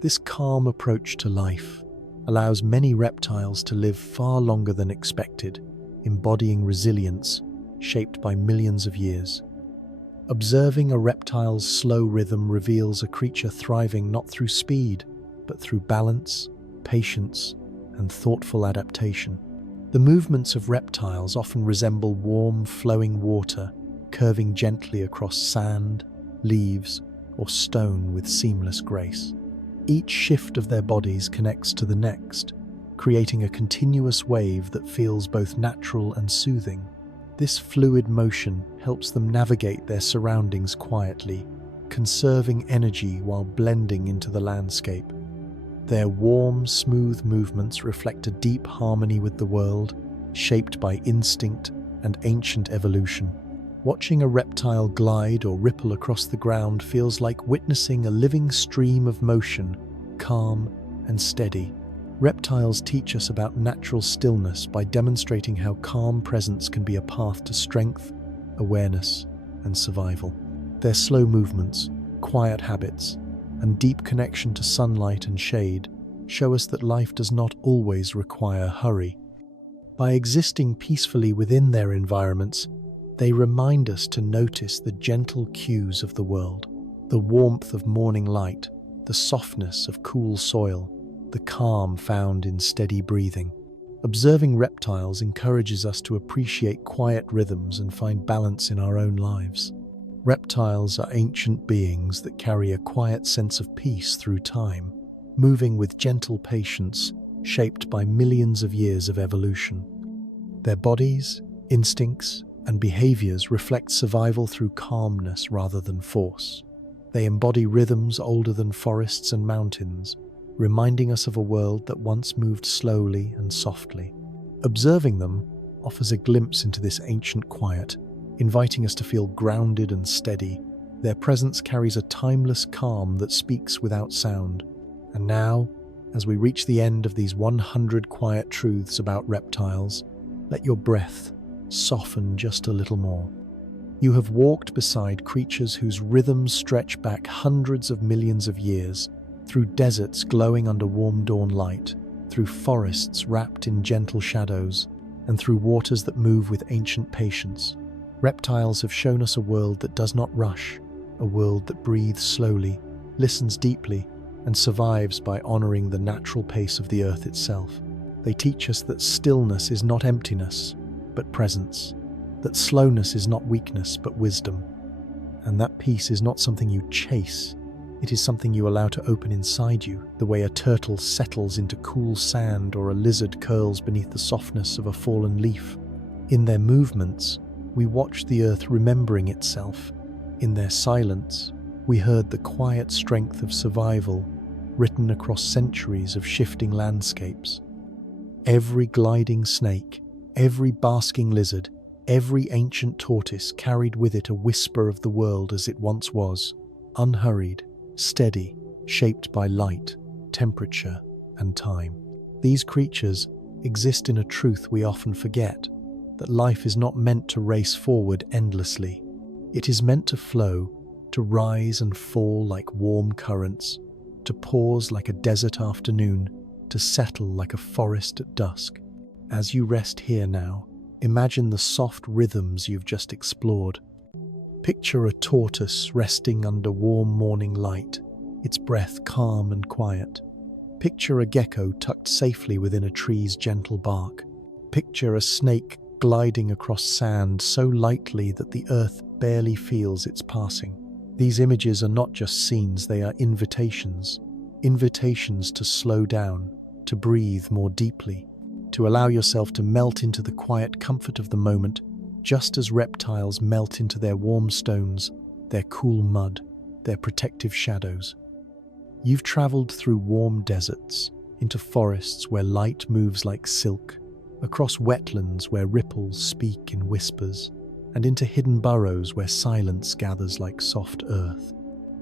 This calm approach to life allows many reptiles to live far longer than expected, embodying resilience shaped by millions of years. Observing a reptile's slow rhythm reveals a creature thriving not through speed, but through balance, patience, and thoughtful adaptation. The movements of reptiles often resemble warm, flowing water, curving gently across sand, leaves, or stone with seamless grace. Each shift of their bodies connects to the next, creating a continuous wave that feels both natural and soothing. This fluid motion helps them navigate their surroundings quietly, conserving energy while blending into the landscape. Their warm, smooth movements reflect a deep harmony with the world, shaped by instinct and ancient evolution. Watching a reptile glide or ripple across the ground feels like witnessing a living stream of motion, calm and steady. Reptiles teach us about natural stillness by demonstrating how calm presence can be a path to strength, awareness, and survival. Their slow movements, quiet habits, and deep connection to sunlight and shade show us that life does not always require hurry. By existing peacefully within their environments, they remind us to notice the gentle cues of the world, the warmth of morning light, the softness of cool soil, the calm found in steady breathing. Observing reptiles encourages us to appreciate quiet rhythms and find balance in our own lives. Reptiles are ancient beings that carry a quiet sense of peace through time, moving with gentle patience, shaped by millions of years of evolution. Their bodies, instincts, and behaviors reflect survival through calmness rather than force. They embody rhythms older than forests and mountains, reminding us of a world that once moved slowly and softly. Observing them offers a glimpse into this ancient quiet, inviting us to feel grounded and steady. Their presence carries a timeless calm that speaks without sound. And now, as we reach the end of these 100 quiet truths about reptiles, let your breath soften just a little more. You have walked beside creatures whose rhythms stretch back hundreds of millions of years, through deserts glowing under warm dawn light, through forests wrapped in gentle shadows, and through waters that move with ancient patience. Reptiles have shown us a world that does not rush, a world that breathes slowly, listens deeply, and survives by honoring the natural pace of the earth itself. They teach us that stillness is not emptiness, but presence, that slowness is not weakness, but wisdom, and that peace is not something you chase, it is something you allow to open inside you, the way a turtle settles into cool sand or a lizard curls beneath the softness of a fallen leaf. In their movements, we watched the earth remembering itself. In their silence, we heard the quiet strength of survival written across centuries of shifting landscapes. Every gliding snake, every basking lizard, every ancient tortoise carried with it a whisper of the world as it once was, unhurried, steady, shaped by light, temperature, and time. These creatures exist in a truth we often forget, that life is not meant to race forward endlessly. It is meant to flow, to rise and fall like warm currents, to pause like a desert afternoon, to settle like a forest at dusk. As you rest here now, imagine the soft rhythms you've just explored. Picture a tortoise resting under warm morning light, its breath calm and quiet. Picture a gecko tucked safely within a tree's gentle bark. Picture a snake gliding across sand so lightly that the earth barely feels its passing. These images are not just scenes, they are invitations. Invitations to slow down, to breathe more deeply, to allow yourself to melt into the quiet comfort of the moment, just as reptiles melt into their warm stones, their cool mud, their protective shadows. You've traveled through warm deserts, into forests where light moves like silk, across wetlands where ripples speak in whispers, and into hidden burrows where silence gathers like soft earth.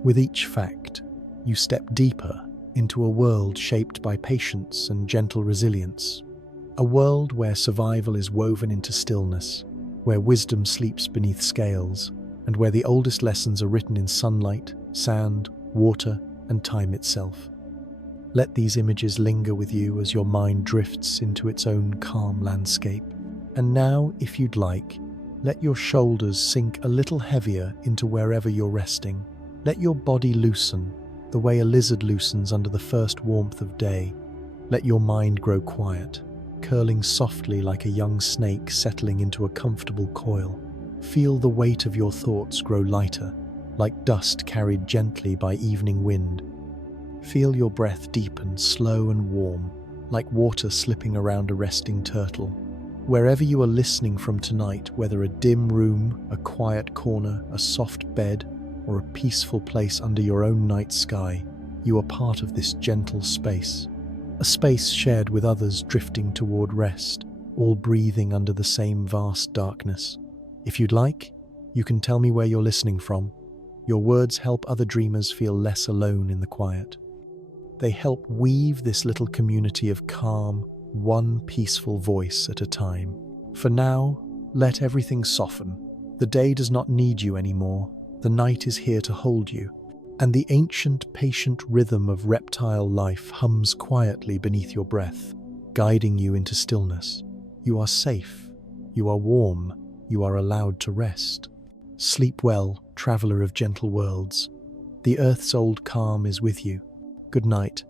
With each fact, you step deeper into a world shaped by patience and gentle resilience, a world where survival is woven into stillness, where wisdom sleeps beneath scales, and where the oldest lessons are written in sunlight, sand, water, and time itself. Let these images linger with you as your mind drifts into its own calm landscape. And now, if you'd like, let your shoulders sink a little heavier into wherever you're resting. Let your body loosen, the way a lizard loosens under the first warmth of day. Let your mind grow quiet, curling softly like a young snake settling into a comfortable coil. Feel the weight of your thoughts grow lighter, like dust carried gently by evening wind. Feel your breath deepen, slow and warm, like water slipping around a resting turtle. Wherever you are listening from tonight, whether a dim room, a quiet corner, a soft bed, or a peaceful place under your own night sky, you are part of this gentle space. A space shared with others drifting toward rest, all breathing under the same vast darkness. If you'd like, you can tell me where you're listening from. Your words help other dreamers feel less alone in the quiet. They help weave this little community of calm, one peaceful voice at a time. For now, let everything soften. The day does not need you anymore. The night is here to hold you. And the ancient, patient rhythm of reptile life hums quietly beneath your breath, guiding you into stillness. You are safe. You are warm. You are allowed to rest. Sleep well, traveler of gentle worlds. The earth's old calm is with you. Good night.